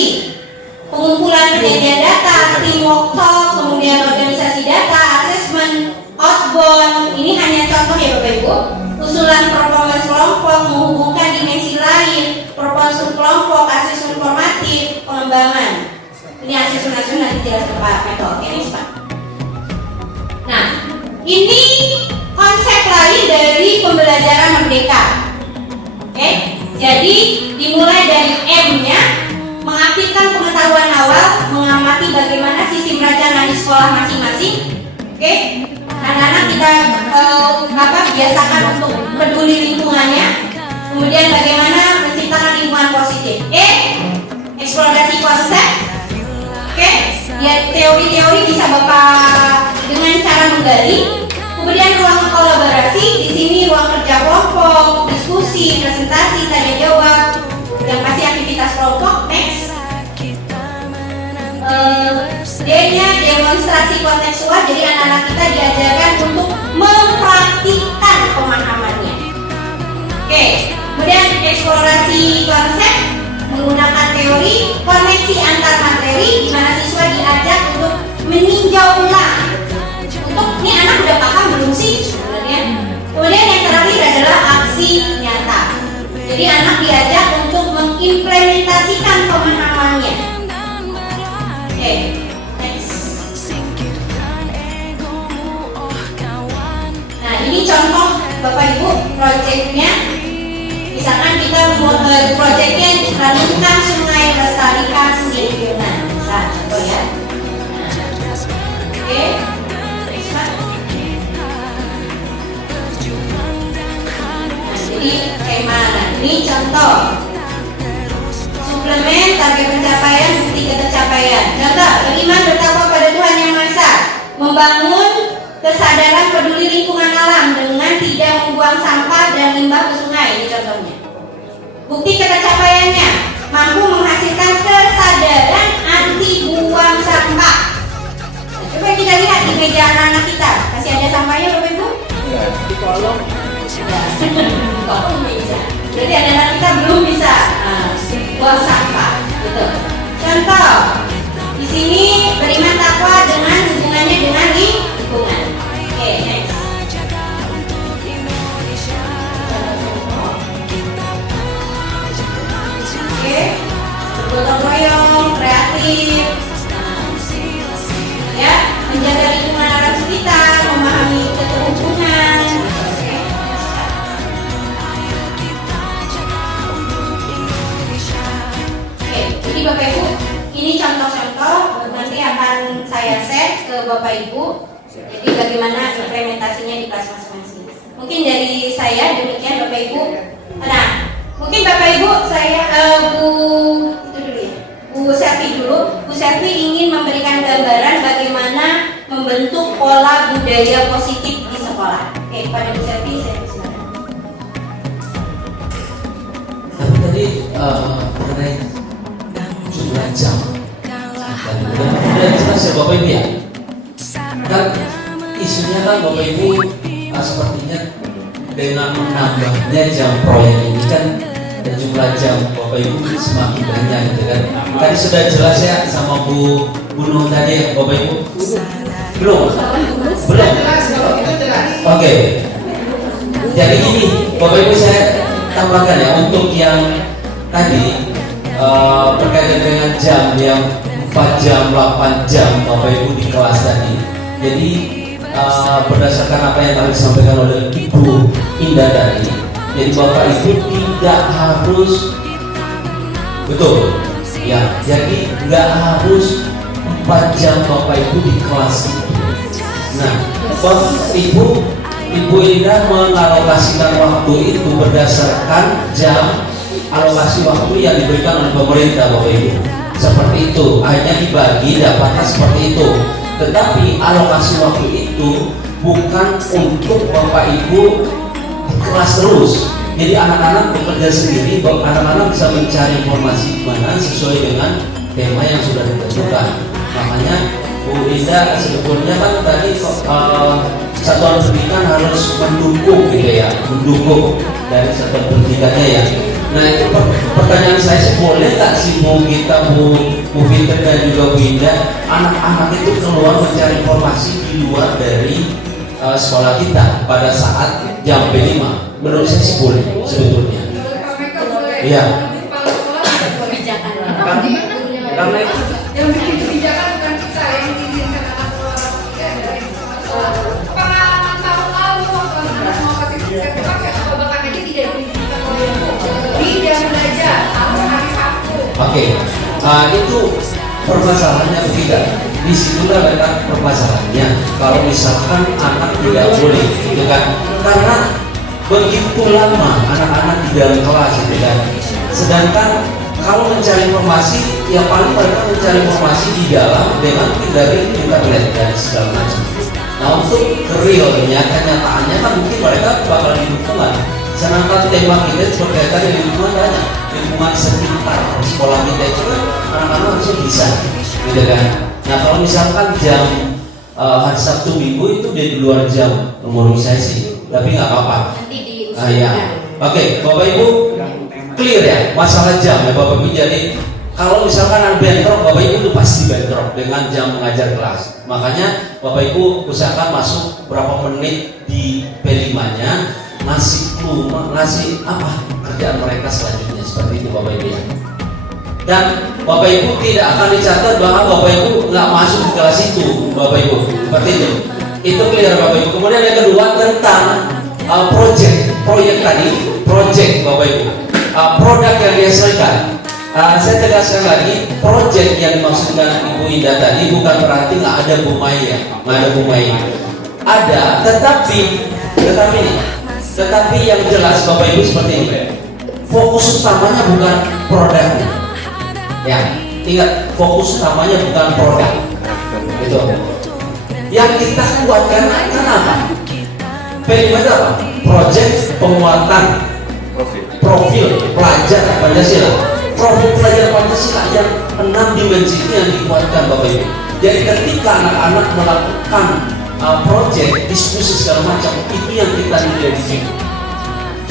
pengumpulan penyajian data, teamwork talk, kemudian organisasi data, assessment, outbound. Ini hanya contoh ya Bapak Ibu. Usulan performance kelompok, menghubungkan dimensi lain, proposal kelompok, asesmen formatif, pengembangan. Ini asesmen nasional nanti dijelaskan Pak Meto. Oke, Pak. Nah, ini konsep lain dari pembelajaran merdeka. Oke, jadi dimulai dari M-nya, mengaktifkan pengetahuan awal, mengamati bagaimana sistem rancangan di sekolah masing-masing. Oke, anak-anak kita biasakan untuk peduli lingkungannya. Kemudian bagaimana menciptakan lingkungan positif. Eksplorasi konsep. Oke, ya teori-teori bisa Bapak dengan cara menggali. Kemudian ruang kolaborasi, di sini ruang kerja kelompok, diskusi, presentasi, tanya jawab, yang pasti aktivitas kelompok. Next. D-nya demonstrasi kontekstual, jadi anak-anak kita diajarkan untuk mempraktikkan pemahamannya. Oke, kemudian eksplorasi konsep menggunakan teori, koneksi antar materi, di mana siswa diajak untuk meninjau ulang. Untuk ini anak udah paham belum sih sebenarnya? Kemudian yang terakhir adalah aksi nyata. Jadi anak diajak untuk mengimplementasikan pemahamannya. Oke, next. Nah, ini contoh Bapak Ibu proyeknya. Misalkan kita proyeknya Renungkan Sungai, Lestarikan Lingkungan. Nah, contoh ya. Oke. Jadi tema, ini contoh suplemen target pencapaian bukti ketercapaian. Contoh, beriman bertakwa pada Tuhan Yang Maha Esa, membangun kesadaran peduli lingkungan alam dengan tidak membuang sampah dan limbah ke sungai. Ini contohnya. Bukti ketercapaiannya, mampu menghasilkan kesadaran anti buang sampah. Nah, coba kita lihat di meja anak-anak kita, masih ada sampahnya Bapak Ibu? Di kolong. Jadi anak-anak kita belum bisa buang sampah, gitu. Contoh, di sini beriman takwa dengan hubungannya dengan lingkungan. Oke, next. Oke, bergotong royong, kreatif, ya, menjaga lingkungan alam sekitar, memahami keterhubungan. Jadi Bapak Ibu, ini contoh-contoh nanti akan saya share ke Bapak Ibu. Jadi bagaimana implementasinya di kelas masing-masing. Mungkin dari saya demikian Bapak Ibu. Nah, mungkin Bapak Ibu saya Bu Selvi dulu. Bu Selvi ingin memberikan gambaran bagaimana membentuk pola budaya positif di sekolah. Oke, pada Bu Selvi saya silakan. Tapi tadi mengenai jumlah jam dan udah jelas ya Bapak Ibu ya, kan isunya kan Bapak Ibu sepertinya dengan menambahnya jam proyek ini kan dan jumlah jam Bapak Ibu semakin banyak gitu kan. Tadi sudah jelas ya sama Bu Nuh tadi ya Bapak Ibu? Belum? Oke. Jadi gini Bapak Ibu, saya tambahkan ya untuk yang tadi berkaitan dengan jam yang 4 jam, 8 jam Bapak Ibu di kelas tadi. Jadi berdasarkan apa yang tadi disampaikan oleh Ibu Indah tadi, jadi Bapak Ibu tidak harus, betul ya, jadi nggak harus 4 jam Bapak Ibu di kelas itu. Nah, Bapak Ibu Indah mengalokasikan waktu itu berdasarkan jam alokasi waktu yang diberikan oleh pemerintah Bapak Ibu. Seperti itu, hanya dibagi dapatnya seperti itu. Tetapi alokasi waktu itu bukan untuk Bapak Ibu di kelas terus. Jadi anak-anak bekerja sendiri, anak-anak bisa mencari informasi di mana sesuai dengan tema yang sudah ditentukan. Makanya Bu Ida, sebetulnya kan tadi satuan pendidikan harus mendukung gitu ya, mendukung dari satuan pendidikannya ya. Nah itu pertanyaan saya sih, boleh nggak sih Bu kita, Bu Fitri dan juga Bu Ida, anak-anak itu keluar mencari informasi di luar dari sekolah kita pada saat jam 5? Menurut saya sih boleh sebetulnya. Iya. Karena itu yang bikin kebijakan bukan kita, yang mengizinkan anak keluar dari sekolah. Pengalaman tahun lalu waktu anak mau kasih sertifikat ya kebabakan aja tidak diizinkan oleh di jam belajar harus hari Sabtu. Oke, itu permasalahannya begitu. Disitulah letak permasalahannya. Kalau misalkan anak tidak boleh, gitu kan? Karena begitu lama anak-anak di dalam kelas, gitu kan? Sedangkan kalau mencari informasi, ya paling mereka mencari informasi di dalam dengan dari internet dan segala macam. Nah untuk realnya, kenyataannya kan mungkin mereka bakal di lingkungan. Sedangkan tema kita berkaitan dengan lingkungan banyak, lingkungan sekitar sekolah kita itu kan anak-anak harusnya bisa, gitu kan. Nah kalau misalkan jam hari Sabtu Minggu itu di luar jam menurut saya sih, tapi nggak apa-apa. Ya. Oke, Bapak Ibu clear ya masalah jam ya Bapak Ibu. Jadi kalau misalkan ada bentrok, Bapak Ibu itu pasti bentrok dengan jam mengajar kelas. Makanya Bapak Ibu usahakan masuk berapa menit di P5-nya, ngasih apa kerjaan mereka selanjutnya, seperti itu Bapak Ibu ya. Dan Bapak Ibu tidak akan dicatat bahwa Bapak Ibu nggak masuk di kelas itu, Bapak Ibu, seperti itu. Itu clear Bapak Ibu. Kemudian yang kedua tentang proyek tadi, Bapak Ibu, produk yang dihasilkan. Saya tegaskan lagi, proyek yang dimaksudkan Ibu Indah tadi bukan berarti nggak ada Bu Maya, nggak ada Bu Maya. Ada, tetapi yang jelas Bapak Ibu seperti ini. Fokus utamanya bukan produknya. Ya, ingat, fokus utamanya bukan produk. Itu. Yang kita kuatkan kenapa? P5 itu apa? Proyek penguatan profil pelajar Pancasila. Profil pelajar Pancasila yang 6 dimensi itu yang dikuatkan Bapak Ibu. Jadi ketika anak-anak melakukan proyek, diskusi segala macam, itu yang kita nilai di sini.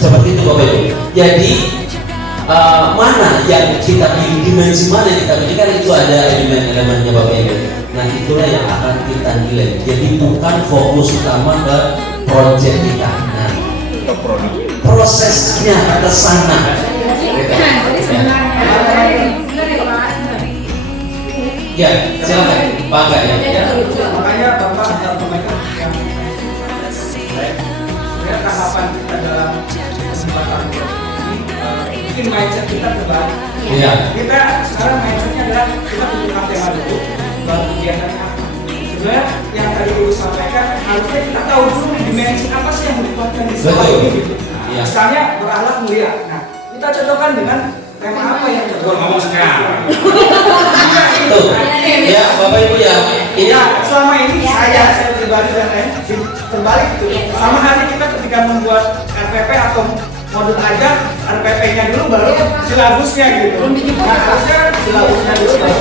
Seperti itu Bapak Ibu. Jadi mana yang kita pilih, dimensi mana yang kita pilih, kan itu ada elemen-elemennya Bapak Ibu. Nah itulah yang akan kita nilai. Jadi bukan fokus utama ke proyek kita. Nah, prosesnya ke sana. Ya, silakan Pak Angga ya. Makanya Bapak sampaikan yang baik. Sebenarnya tahapan kita dalam kesempatan ini bikin mindset kita terbalik. Iya. Kita sekarang mindsetnya adalah kita butuh tema dulu, baru kegiatan apa. Sebenarnya yang tadi Ibu sampaikan harusnya kita tahu dulu dimensi apa sih yang dikuatkan di sekolah ini gitu. Iya. Misalnya berakhlak mulia. Nah, kita cocokkan dengan tema apa yang cocok. Ngomong sekarang. Tuh. Ya, Bapak Ibu ya. Ini Selama ini saya pribadi dan lain terbalik gitu. Sama halnya kita ketika membuat RPP atau modul ajar, RPP-nya dulu baru silabusnya gitu. Nah, harusnya silabusnya dulu baru.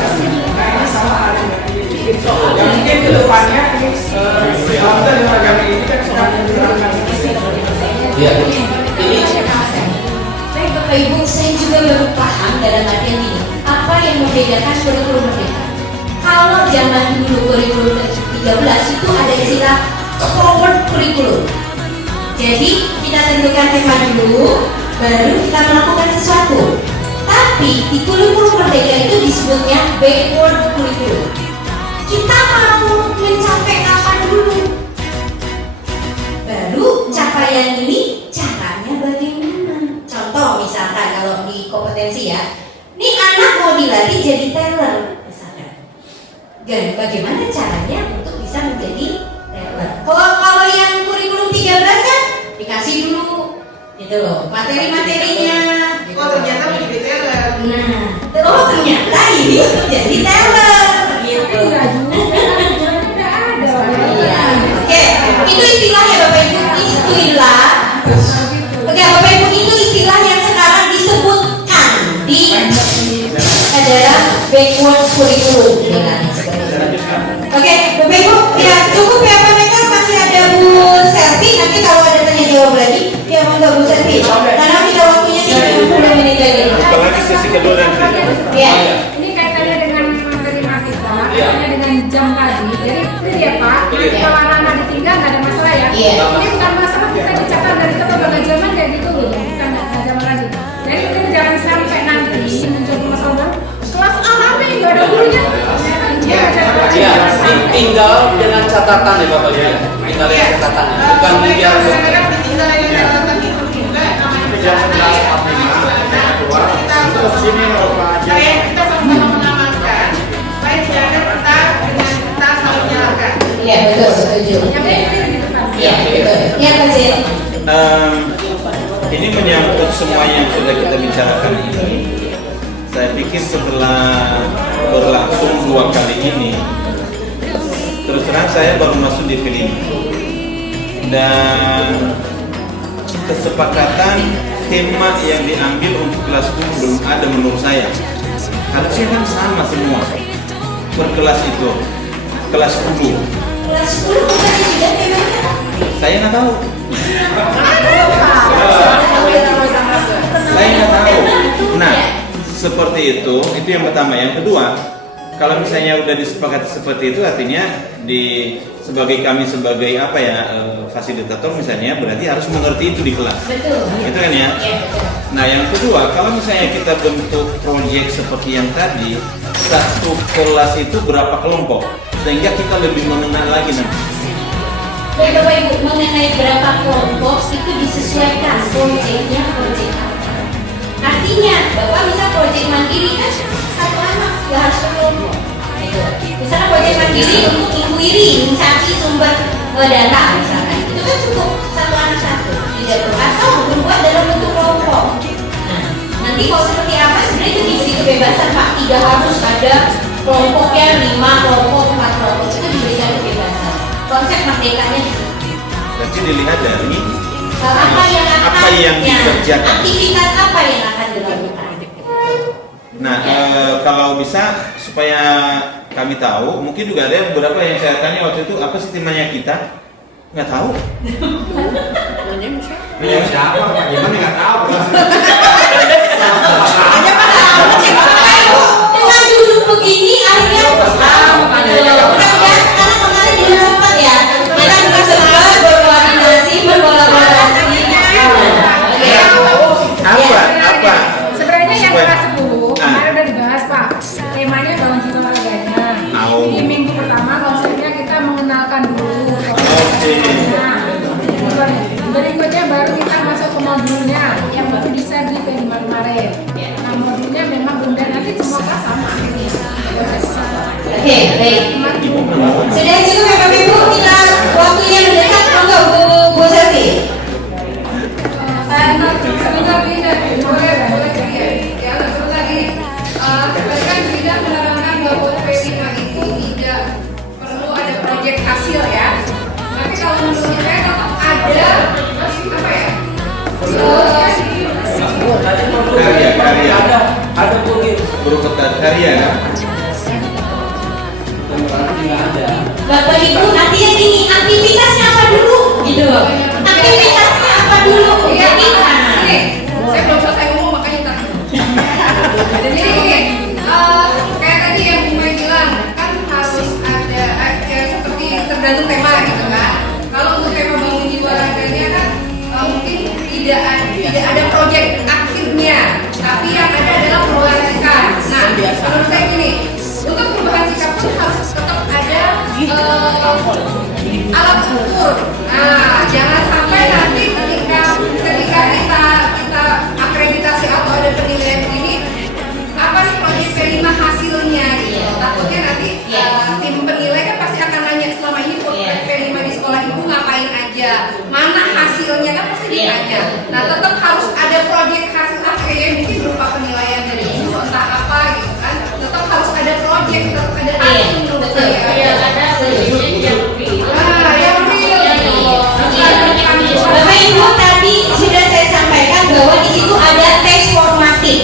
Nah, ini sama halnya dengan ini. Ya mungkin ke depannya ini alhamdulillah dengan agama ini kan kita menerapkan ini. ya. Ini Baik Bapak Ibu, saya juga baru paham dalam artian ini apa yang membedakan kurikulum merdeka. Kalau zaman dulu kurikulum 13 itu ada istilah forward kurikulum. Jadi kita tentukan tema dulu, baru kita melakukan sesuatu. Tapi di kurikulum merdeka itu disebutnya backward kurikulum. Kita mau mencapai apa dulu? Baru capaian ini caranya bagaimana? Contoh misalkan kalau di kompetensi ya, ini anak mau dilatih jadi teller misalkan. Dan bagaimana caranya untuk bisa menjadi teller? Kalau yang kurikulum 13 kan dikasih dulu gitu loh materi-materinya. Gitu. Oh ternyata menjadi teller. Nah, ternyata ini untuk jadi teller gitu. Iya, oke. Itu istilahnya Bapak Ibu, istilah. Oke, Bapak Ibu, itu istilah yang sekarang disebutkan di dalam backward curriculum. Oke, Ya monggo Bu Selvi. Karena kita waktunya 30 menit lagi. Apalagi sesi kedua nanti. Ya. Ini kaitannya dengan materi kita, kaitannya dengan jam tadi. Jadi clear ya Pak, nanti kalau anak-anak ditinggal nggak ada masalah ya. Iya. Ini bukan masalah kita dicatat dari berbagai zaman kayak gitu loh, bukan nggak zaman lagi. Jadi kita jangan sampai nanti muncul masalah baru. Kelas A rame nggak ada gurunya. Iya, tinggal dengan catatan ya Bapak ya. Tinggal dengan catatan, bukan biar Saya kita sama-sama mengamankan supaya tidak ada peta dengan kita saling menyalahkan. Iya betul, setuju. Iya betul. Ya Pak Zin. Ini menyangkut semua yang sudah kita bicarakan ini. Saya pikir setelah berlangsung 2 kali ini, terus terang saya baru masuk di film dan kesepakatan tema yang diambil untuk kelas 10 belum ada menurut saya. Harusnya kan sama semua per kelas itu, kelas 10. Kelas 10 bukan juga temanya. Saya nggak tahu. Saya nggak tahu. Nah, seperti itu yang pertama. Yang kedua, kalau misalnya udah disepakati seperti itu, artinya sebagai kami sebagai apa ya fasilitator misalnya, berarti harus mengerti itu di kelas. Betul. Itu kan ya. Nah, yang kedua, kalau misalnya kita bentuk proyek seperti yang tadi, satu kelas itu berapa kelompok, sehingga kita lebih mengenal lagi nanti. Baik Bapak Ibu, mengenai berapa kelompok itu disesuaikan proyeknya proyek apa. Artinya, Bapak bisa proyek mandiri kan satu anak, nggak harus berkelompok. Gitu. Misalnya proyek mandiri untuk inquiry, mencari sumber data misalkan, itu kan cukup satu anak satu, tidak perlu. Atau membuat dalam bentuk kelompok. Nah, nanti kalau seperti apa sebenarnya itu diberi kebebasan Pak, tidak harus ada kelompoknya 5 kelompok, 4 kelompok, itu diberikan kebebasan. Konsep merdekanya di situ. Berarti dilihat dari apa yang dikerjakan, aktivitas apa yang akan dilakukan. Nah, kalau bisa supaya kami tahu, mungkin juga ada beberapa yang saya tanya waktu itu, apa sih temanya kita? Nggak tahu. Ini siapa Pak? Gimana nggak tahu? Dengan duduk begini akhirnya mudah-mudahan karena kemarin belum sempat ya, kita juga sempat berkoordinasi, berkolaborasi. Apa? Sebenarnya yang kelas 10 kemarin udah dibahas Pak. Temanya bangun jiwa olahraganya. Di minggu pertama konsepnya kita mengenalkan dulu. Nah, berikutnya baru kita masuk ke modulnya yang baru bisa di P5 kemarin. Nah, modulnya memang bunda nanti semua kelas sama. Oke, baik. Sudah cukup ya Bapak Ibu, kita waktunya mendekat, monggo Bu Selvi. Sebentar ini boleh ya sebentar ini kan tidak menerangkan bahwa P5 itu tidak perlu ada proyek hasil ya. Tapi kalau menurut saya tetap ada apa ya? Karya. ada Berupa karya. Bapak Ibu artinya gini, aktivitasnya apa dulu gitu loh. Aktivitasnya apa dulu? Jadi saya belum selesai ngomong makanya tak. Jadi kayak tadi yang Bu Mai bilang kan harus ada seperti tergantung tema gitu kan. Kalau untuk tema bangun jiwa raganya kan mungkin tidak ada proyek aktifnya, tapi yang ada adalah perubahan sikap. Nah, menurut saya gini, untuk perubahan sikap pun harus tetap ada alat ukur. Nah, jangan sampai nanti ketika kita akreditasi atau ada penilaian ini, apa sih proyek P5 hasilnya gitu. Takutnya nanti tim penilai kan pasti akan nanya selama ini proyek P5 di sekolah ibu ngapain aja, mana hasilnya kan pasti ditanya. Nah, tetap harus ada proyek hasil apa ya, mungkin berupa penilaian dari ibu entah apa gitu kan. Tetap harus ada proyek, tetap ada hasil menurut saya. Bapak Ibu tadi sudah saya sampaikan bahwa di situ ada tes formatif.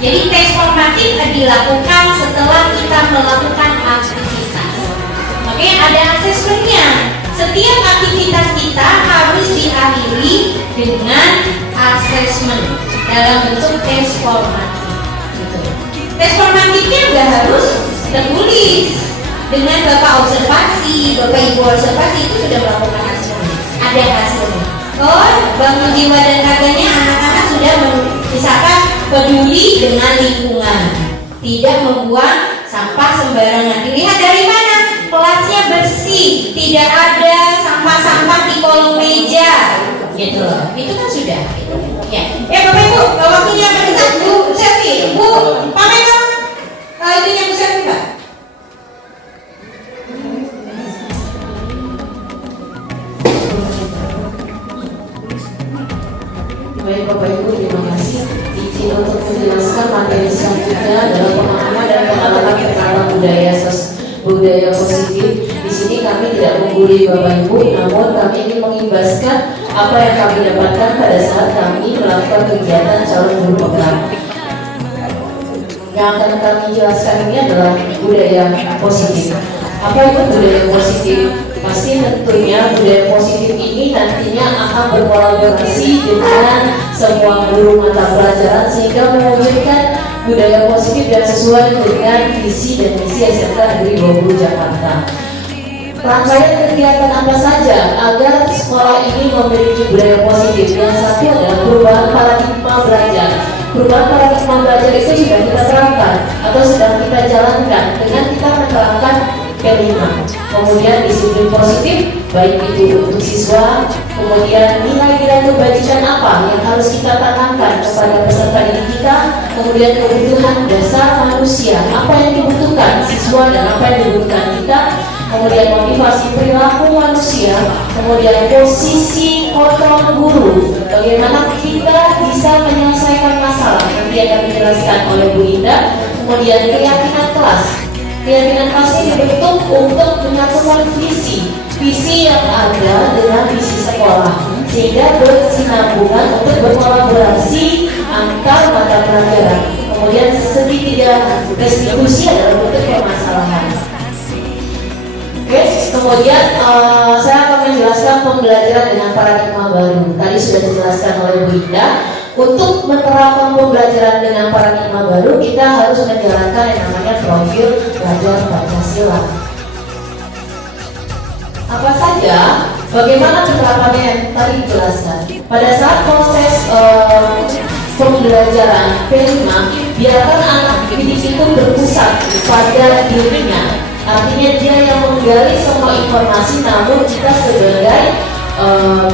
Jadi tes formatif dilakukan setelah kita melakukan aktivitas. Makanya ada asesmennya. Setiap aktivitas kita harus diakhiri dengan dalam bentuk tes formatif gitu. Tes formatifnya nggak harus tertulis, dengan Bapak observasi, Bapak Ibu observasi itu sudah melakukan hasilnya, ada hasilnya. Oh, bangun jiwa dan raganya anak-anak sudah misalkan peduli dengan lingkungan, tidak membuang sampah sembarangan. Dilihat dari mana? Kelasnya bersih, tidak ada sampah-sampah di kolong meja, gitu loh. Itu kan sudah. Gitu. Ya, Bapak Ibu, waktunya mendesak. Bu Selvi, Bu Pamela, itunya Bu Selvi, Pak. Baik Bapak Ibu, terima kasih. Izin untuk menjelaskan materi selanjutnya adalah pemahaman dan pengalaman tentang budaya positif. Di sini kami tidak membuli Bapak Ibu, namun kami ingin mengimbaskan apa yang kami dapatkan pada saat kami melakukan kegiatan calon guru pegang. Yang akan kami jelaskan ini adalah budaya positif. Apa itu budaya positif? Pasti tentunya budaya positif ini nantinya akan berkolaborasi dengan semua guru mata pelajaran sehingga mewujudkan budaya positif dan sesuai dengan visi dan misi SMK Negeri 20 Jakarta. Rangkaian kegiatan apa saja agar sekolah ini memiliki budaya positif? Yang satu adalah perubahan paradigma belajar. Perubahan paradigma belajar itu sudah kita terapkan atau sedang kita jalankan dengan kita menerapkan P5. Kemudian disiplin positif, baik itu untuk siswa. Kemudian nilai-nilai kebajikan apa yang harus kita tanamkan kepada peserta didik kita. Kemudian kebutuhan dasar manusia, apa yang dibutuhkan siswa dan apa yang dibutuhkan kita. Kemudian motivasi perilaku manusia. Kemudian posisi kontrol guru, bagaimana kita bisa menyelesaikan masalah, nanti akan dijelaskan oleh Bu Indah. Kemudian keyakinan kelas. Keyakinan kelas ini dibentuk untuk menyatukan visi yang ada dengan visi sekolah, sehingga berkesinambungan untuk berkolaborasi antar mata pelajaran. Kemudian segitiga restitusi adalah bentuk permasalahan. Oke, kemudian saya akan menjelaskan pembelajaran dengan paradigma baru. Tadi sudah dijelaskan oleh Bu Indah. Untuk menerapkan pembelajaran dengan paradigma baru, kita harus menjalankan yang namanya profil belajar Pancasila. Apa saja? Bagaimana penerapannya yang tadi dijelaskan? Pada saat proses pembelajaran P5, biarkan anak didik itu berpusat pada dirinya. Artinya dia yang menggali semua informasi, namun kita sebagai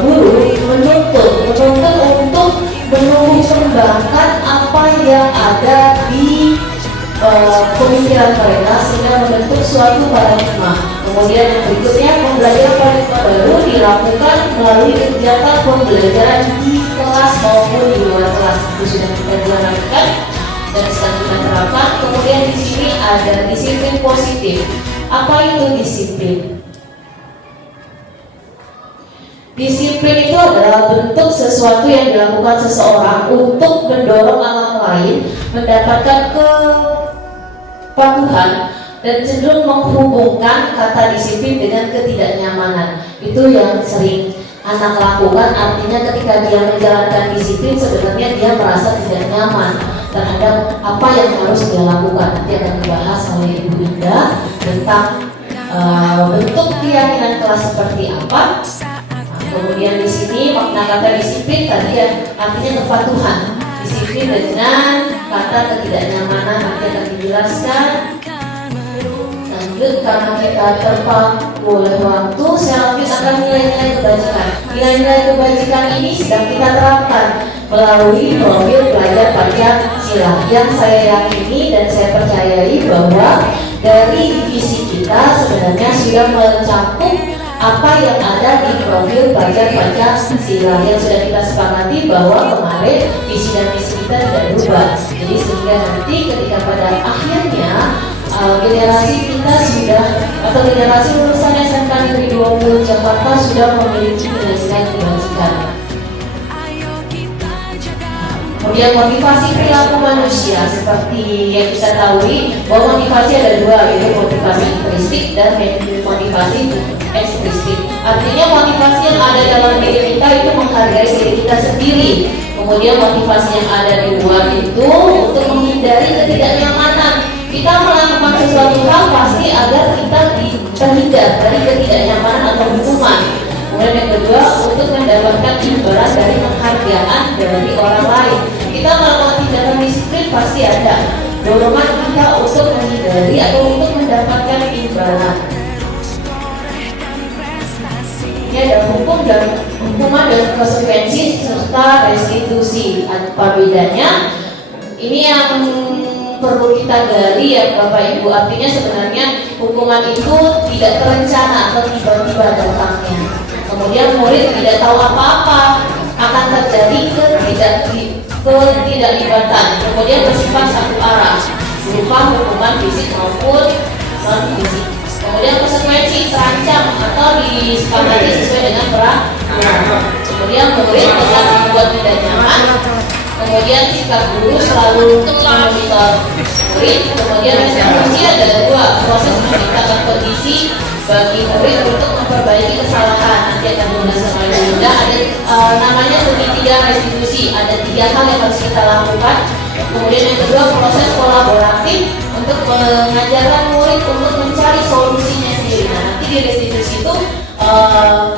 guru menuntut untuk menumbuh kembangkan apa yang ada di pemikiran mereka sehingga membentuk suatu paradigma. Kemudian yang berikutnya, pembelajaran paradigma baru dilakukan melalui kegiatan pembelajaran di kelas maupun di luar kelas. Itu sudah kita jalankan dan sedang kita terapkan. Kemudian di sini ada disiplin positif. Apa itu disiplin? Disiplin itu adalah bentuk sesuatu yang dilakukan seseorang untuk mendorong orang lain mendapatkan kepatuhan dan cenderung menghubungkan kata disiplin dengan ketidaknyamanan. Itu yang sering anak lakukan, artinya ketika dia menjalankan disiplin sebenarnya dia merasa tidak nyaman terhadap apa yang harus dia lakukan. Nanti akan dibahas oleh Ibu Indah tentang bentuk keyakinan kelas seperti apa. Kemudian di sini makna kata disiplin tadi yang artinya kepatuhan. Disiplin dengan kata ketidaknyamanan nanti akan dijelaskan. Lanjut, karena kita terpaku oleh waktu, saya lanjut akan nilai-nilai kebajikan. Nilai-nilai kebajikan ini sedang kita terapkan melalui profil belajar Pancasila yang saya yakini dan saya percayai bahwa dari visi kita sebenarnya sudah mencakup apa yang ada di profil belajar Pancasila yang sudah kita sepakati bahwa kemarin visi dan misi kita tidak berubah. Jadi sehingga nanti ketika pada akhirnya generasi kita sudah atau generasi lulusan SMK Negeri 20 Jakarta sudah memiliki nilai-nilai kebajikan. Kemudian motivasi perilaku manusia, seperti yang kita tahu bahwa motivasi ada dua, yaitu motivasi intrinsik dan motivasi ekstrisik. Artinya motivasi yang ada dalam diri kita itu menghargai diri kita sendiri. Kemudian motivasi yang ada di luar itu untuk menghindari ketidaknyamanan. Kita melakukan sesuatu hal pasti agar kita terhindar dari ketidaknyamanan atau hukuman. Kemudian yang kedua, untuk mendapatkan imbalan dari penghargaan dari orang lain. Kita melakukan tindakan disiplin pasti ada dorongan kita untuk menghindari atau untuk mendapatkan imbalan. Ini ada hukuman dan konsekuensi serta restitusi. Apa bedanya? Ini yang perlu kita gali ya Bapak Ibu. Artinya sebenarnya hukuman itu tidak terencana atau tiba-tiba datangnya. Kemudian murid tidak tahu apa-apa, akan terjadi ketidaklibatan. Kemudian bersifat satu arah, berupa hukuman fisik maupun non fisik. Kemudian konsekuensi terancam atau disepakati sesuai dengan peraturan. Kemudian murid tetap dibuat tidak nyaman. Kemudian sikap guru selalu memonitor murid. Kemudian restitusi ada dua, proses menciptakan kondisi bagi murid untuk memperbaiki kesalahan. Nanti akan dibahas sama Yunda. Ada namanya segitiga restitusi. Ada 3 hal yang harus kita lakukan. Kemudian yang kedua, proses kolaboratif untuk mengajarkan murid untuk mencari solusinya sendiri. Nah, nanti di restitusi itu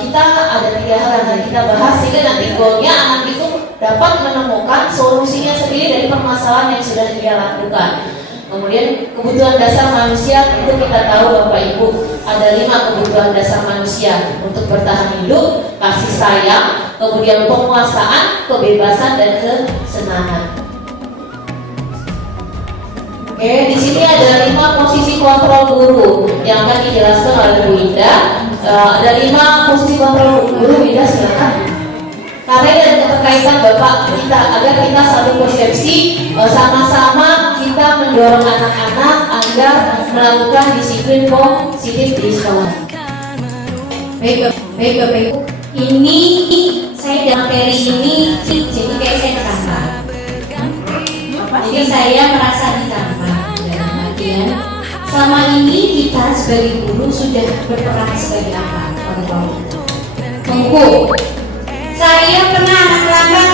kita ada 3 hal yang kita bahas sehingga nanti goalnya anak itu dapat menemukan solusinya sendiri dari permasalahan yang sudah dia lakukan. Kemudian kebutuhan dasar manusia itu kita tahu Bapak Ibu ada 5 kebutuhan dasar manusia untuk bertahan hidup: kasih sayang, kemudian penguasaan, kebebasan, dan kesenangan. Oke, di sini ada 5 posisi kontrol guru yang akan dijelaskan oleh Bu Indah. Ada 5 posisi kontrol guru. Indah silakan. Karena ada keterkaitan Bapak kita agar kita satu persepsi, sama-sama kita mendorong anak-anak agar melakukan disiplin positif di sekolah. Baik Bapak Ibu, ini saya dalam materi ini jadi kayak saya terasa. Jadi saya merasa ditampar dalam artian selama ini kita sebagai guru sudah berperan sebagai apa? Tunggu. Saya pernah terlambat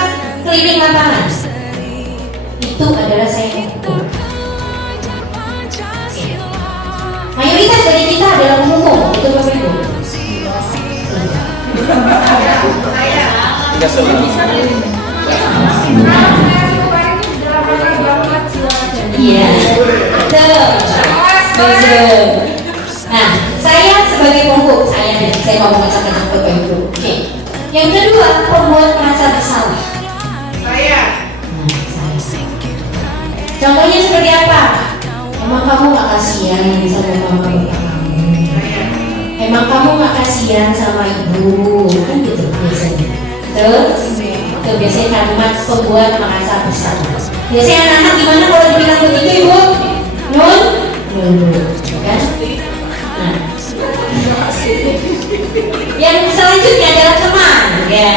keliling lapangan. Itu adalah saya menghukum. Mayoritas dari kita adalah menghukum. Itu Bapak Ibu. Tidak selalu. Iya. Betul. Nah, saya sebagai penghukum, saya ngomong macam-macam Bapak Ibu. Oke. Yang kedua, pembuat merasa bersalah. Saya. Contohnya seperti apa? Emang kamu gak kasihan sama mama bapak kamu? Emang kamu gak kasihan sama ibu? Kan gitu biasanya. Terus, itu biasanya kalimat pembuat merasa bersalah. Biasanya anak-anak gimana kalau dibilang begitu Ibu? Nun? Kan? Nah, yang selanjutnya adalah teman, ya,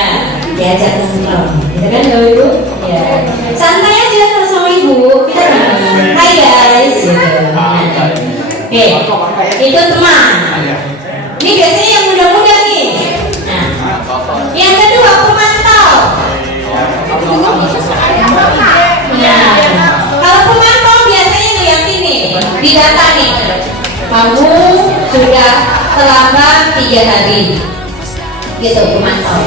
diajak ngobrol, gitu kan Bapak Ibu? Ya, santai aja kalau sama ibu, kita hai guys, gitu. Oke, itu teman. Ini biasanya yang muda-muda nih. Nah, yang kedua pemantau. Nah, kalau pemantau biasanya ngeliatin nih di data nih, kamu sudah terlambat 3 hari, gitu pemantau.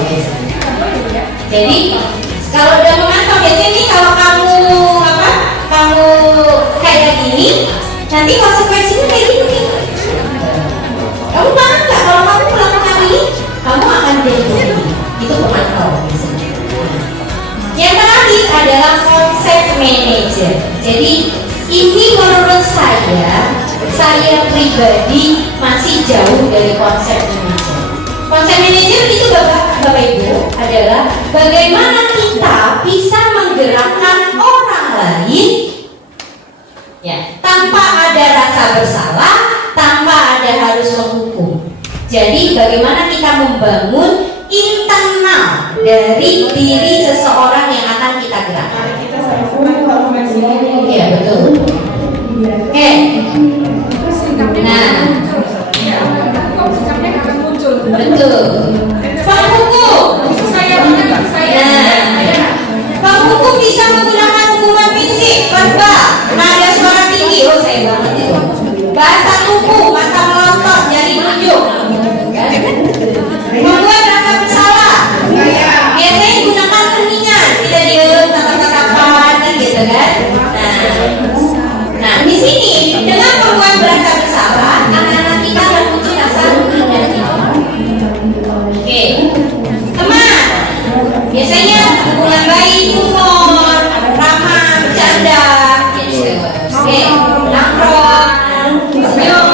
Jadi kalau udah memantau biasanya nih kalau kamu kayak gini, nanti konsekuensinya kayak gini. Kamu paham nggak kalau kamu melakukan ini, kamu akan jadi begini. Itu pemantau. Yang terakhir adalah konsep manager. Jadi ini menurut saya pribadi masih jauh dari konsep manajer. Konsep manajer itu Bapak Ibu adalah bagaimana kita bisa menggerakkan orang lain ya, tanpa ada rasa bersalah, tanpa ada harus menghukum. Jadi bagaimana kita membangun internal dari diri seseorang yang akan kita gerakkan. Iya betul. Oke. Nah, betul. Penghukum. Nah, Biasanya hubungan baik, humor, ramah, bercanda, oke, nongkrong, senyum,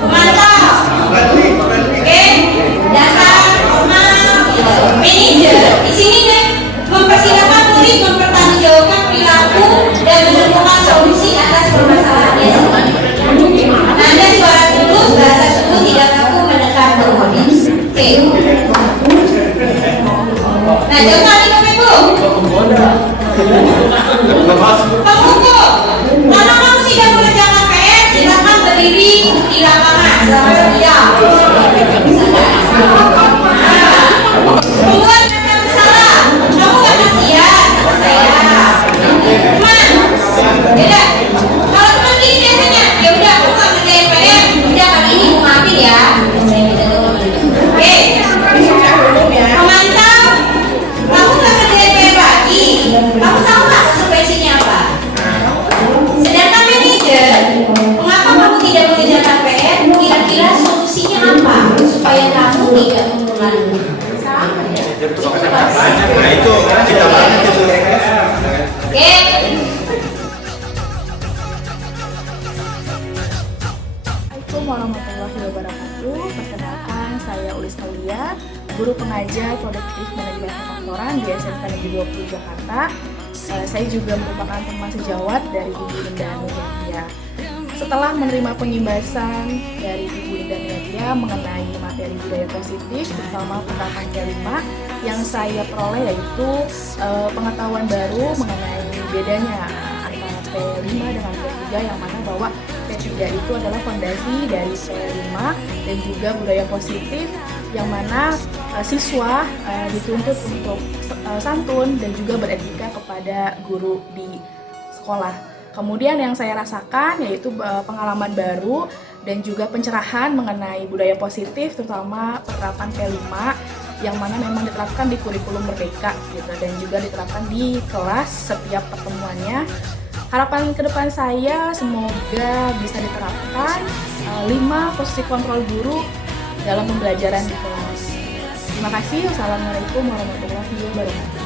memantau, oke, dasar, hormat, manajer. Di sini deh mempersilahkan murid mempertanggungjawabkan perilaku dan menemukan solusi atas permasalahannya. Nada suara tulus, bahasa sungguh, tidak kaku menekan berhenti. Oke. Nah, contoh nih Bapak Ibu. Pak Buku, kalau kamu tidak mengerjakan PR, silakan berdiri di lapangan selama sejam. Membuat kata salah, kamu gak kasihan sama saya. Teman, beda. Kalau teman gini biasanya, ya udah aku gak ngerjain PR, udah kali ini aku maafin ya. Oke, memantau. Kamu gak kerjain PR lagi. Kamu tahu gak konsekuensinya apa? Sedangkan manajer, mengapa kamu tidak mengerjakan PR? Kira-kira solusinya apa supaya kamu tidak mengulangi? Nah itu kita banget itu. Oke. Assalamualaikum warahmatullahi wabarakatuh. Perkenalkan, saya Ulis Aulia, guru pengajar Produktif Manajemen Perkantoran di SMK Negeri 20 Jakarta. Saya juga merupakan teman sejawat dari Ibu Indah Nuria. Setelah menerima pengimbasan dari Ibu Indah Nuria mengenai materi budaya positif, terutama penerapan K5, yang saya peroleh yaitu pengetahuan baru mengenai bedanya antara P5 dengan P3, yang mana bahwa P3 itu adalah fondasi dari P5 dan juga budaya positif, yang mana siswa dituntut untuk santun dan juga beretika kepada guru di sekolah. Kemudian yang saya rasakan yaitu pengalaman baru dan juga pencerahan mengenai budaya positif, terutama penerapan P5 yang mana memang diterapkan di kurikulum Merdeka gitu, dan juga diterapkan di kelas setiap pertemuannya. Harapan ke depan saya semoga bisa diterapkan 5 posisi kontrol guru dalam pembelajaran di kelas. Terima kasih. Wassalamualaikum warahmatullahi wabarakatuh.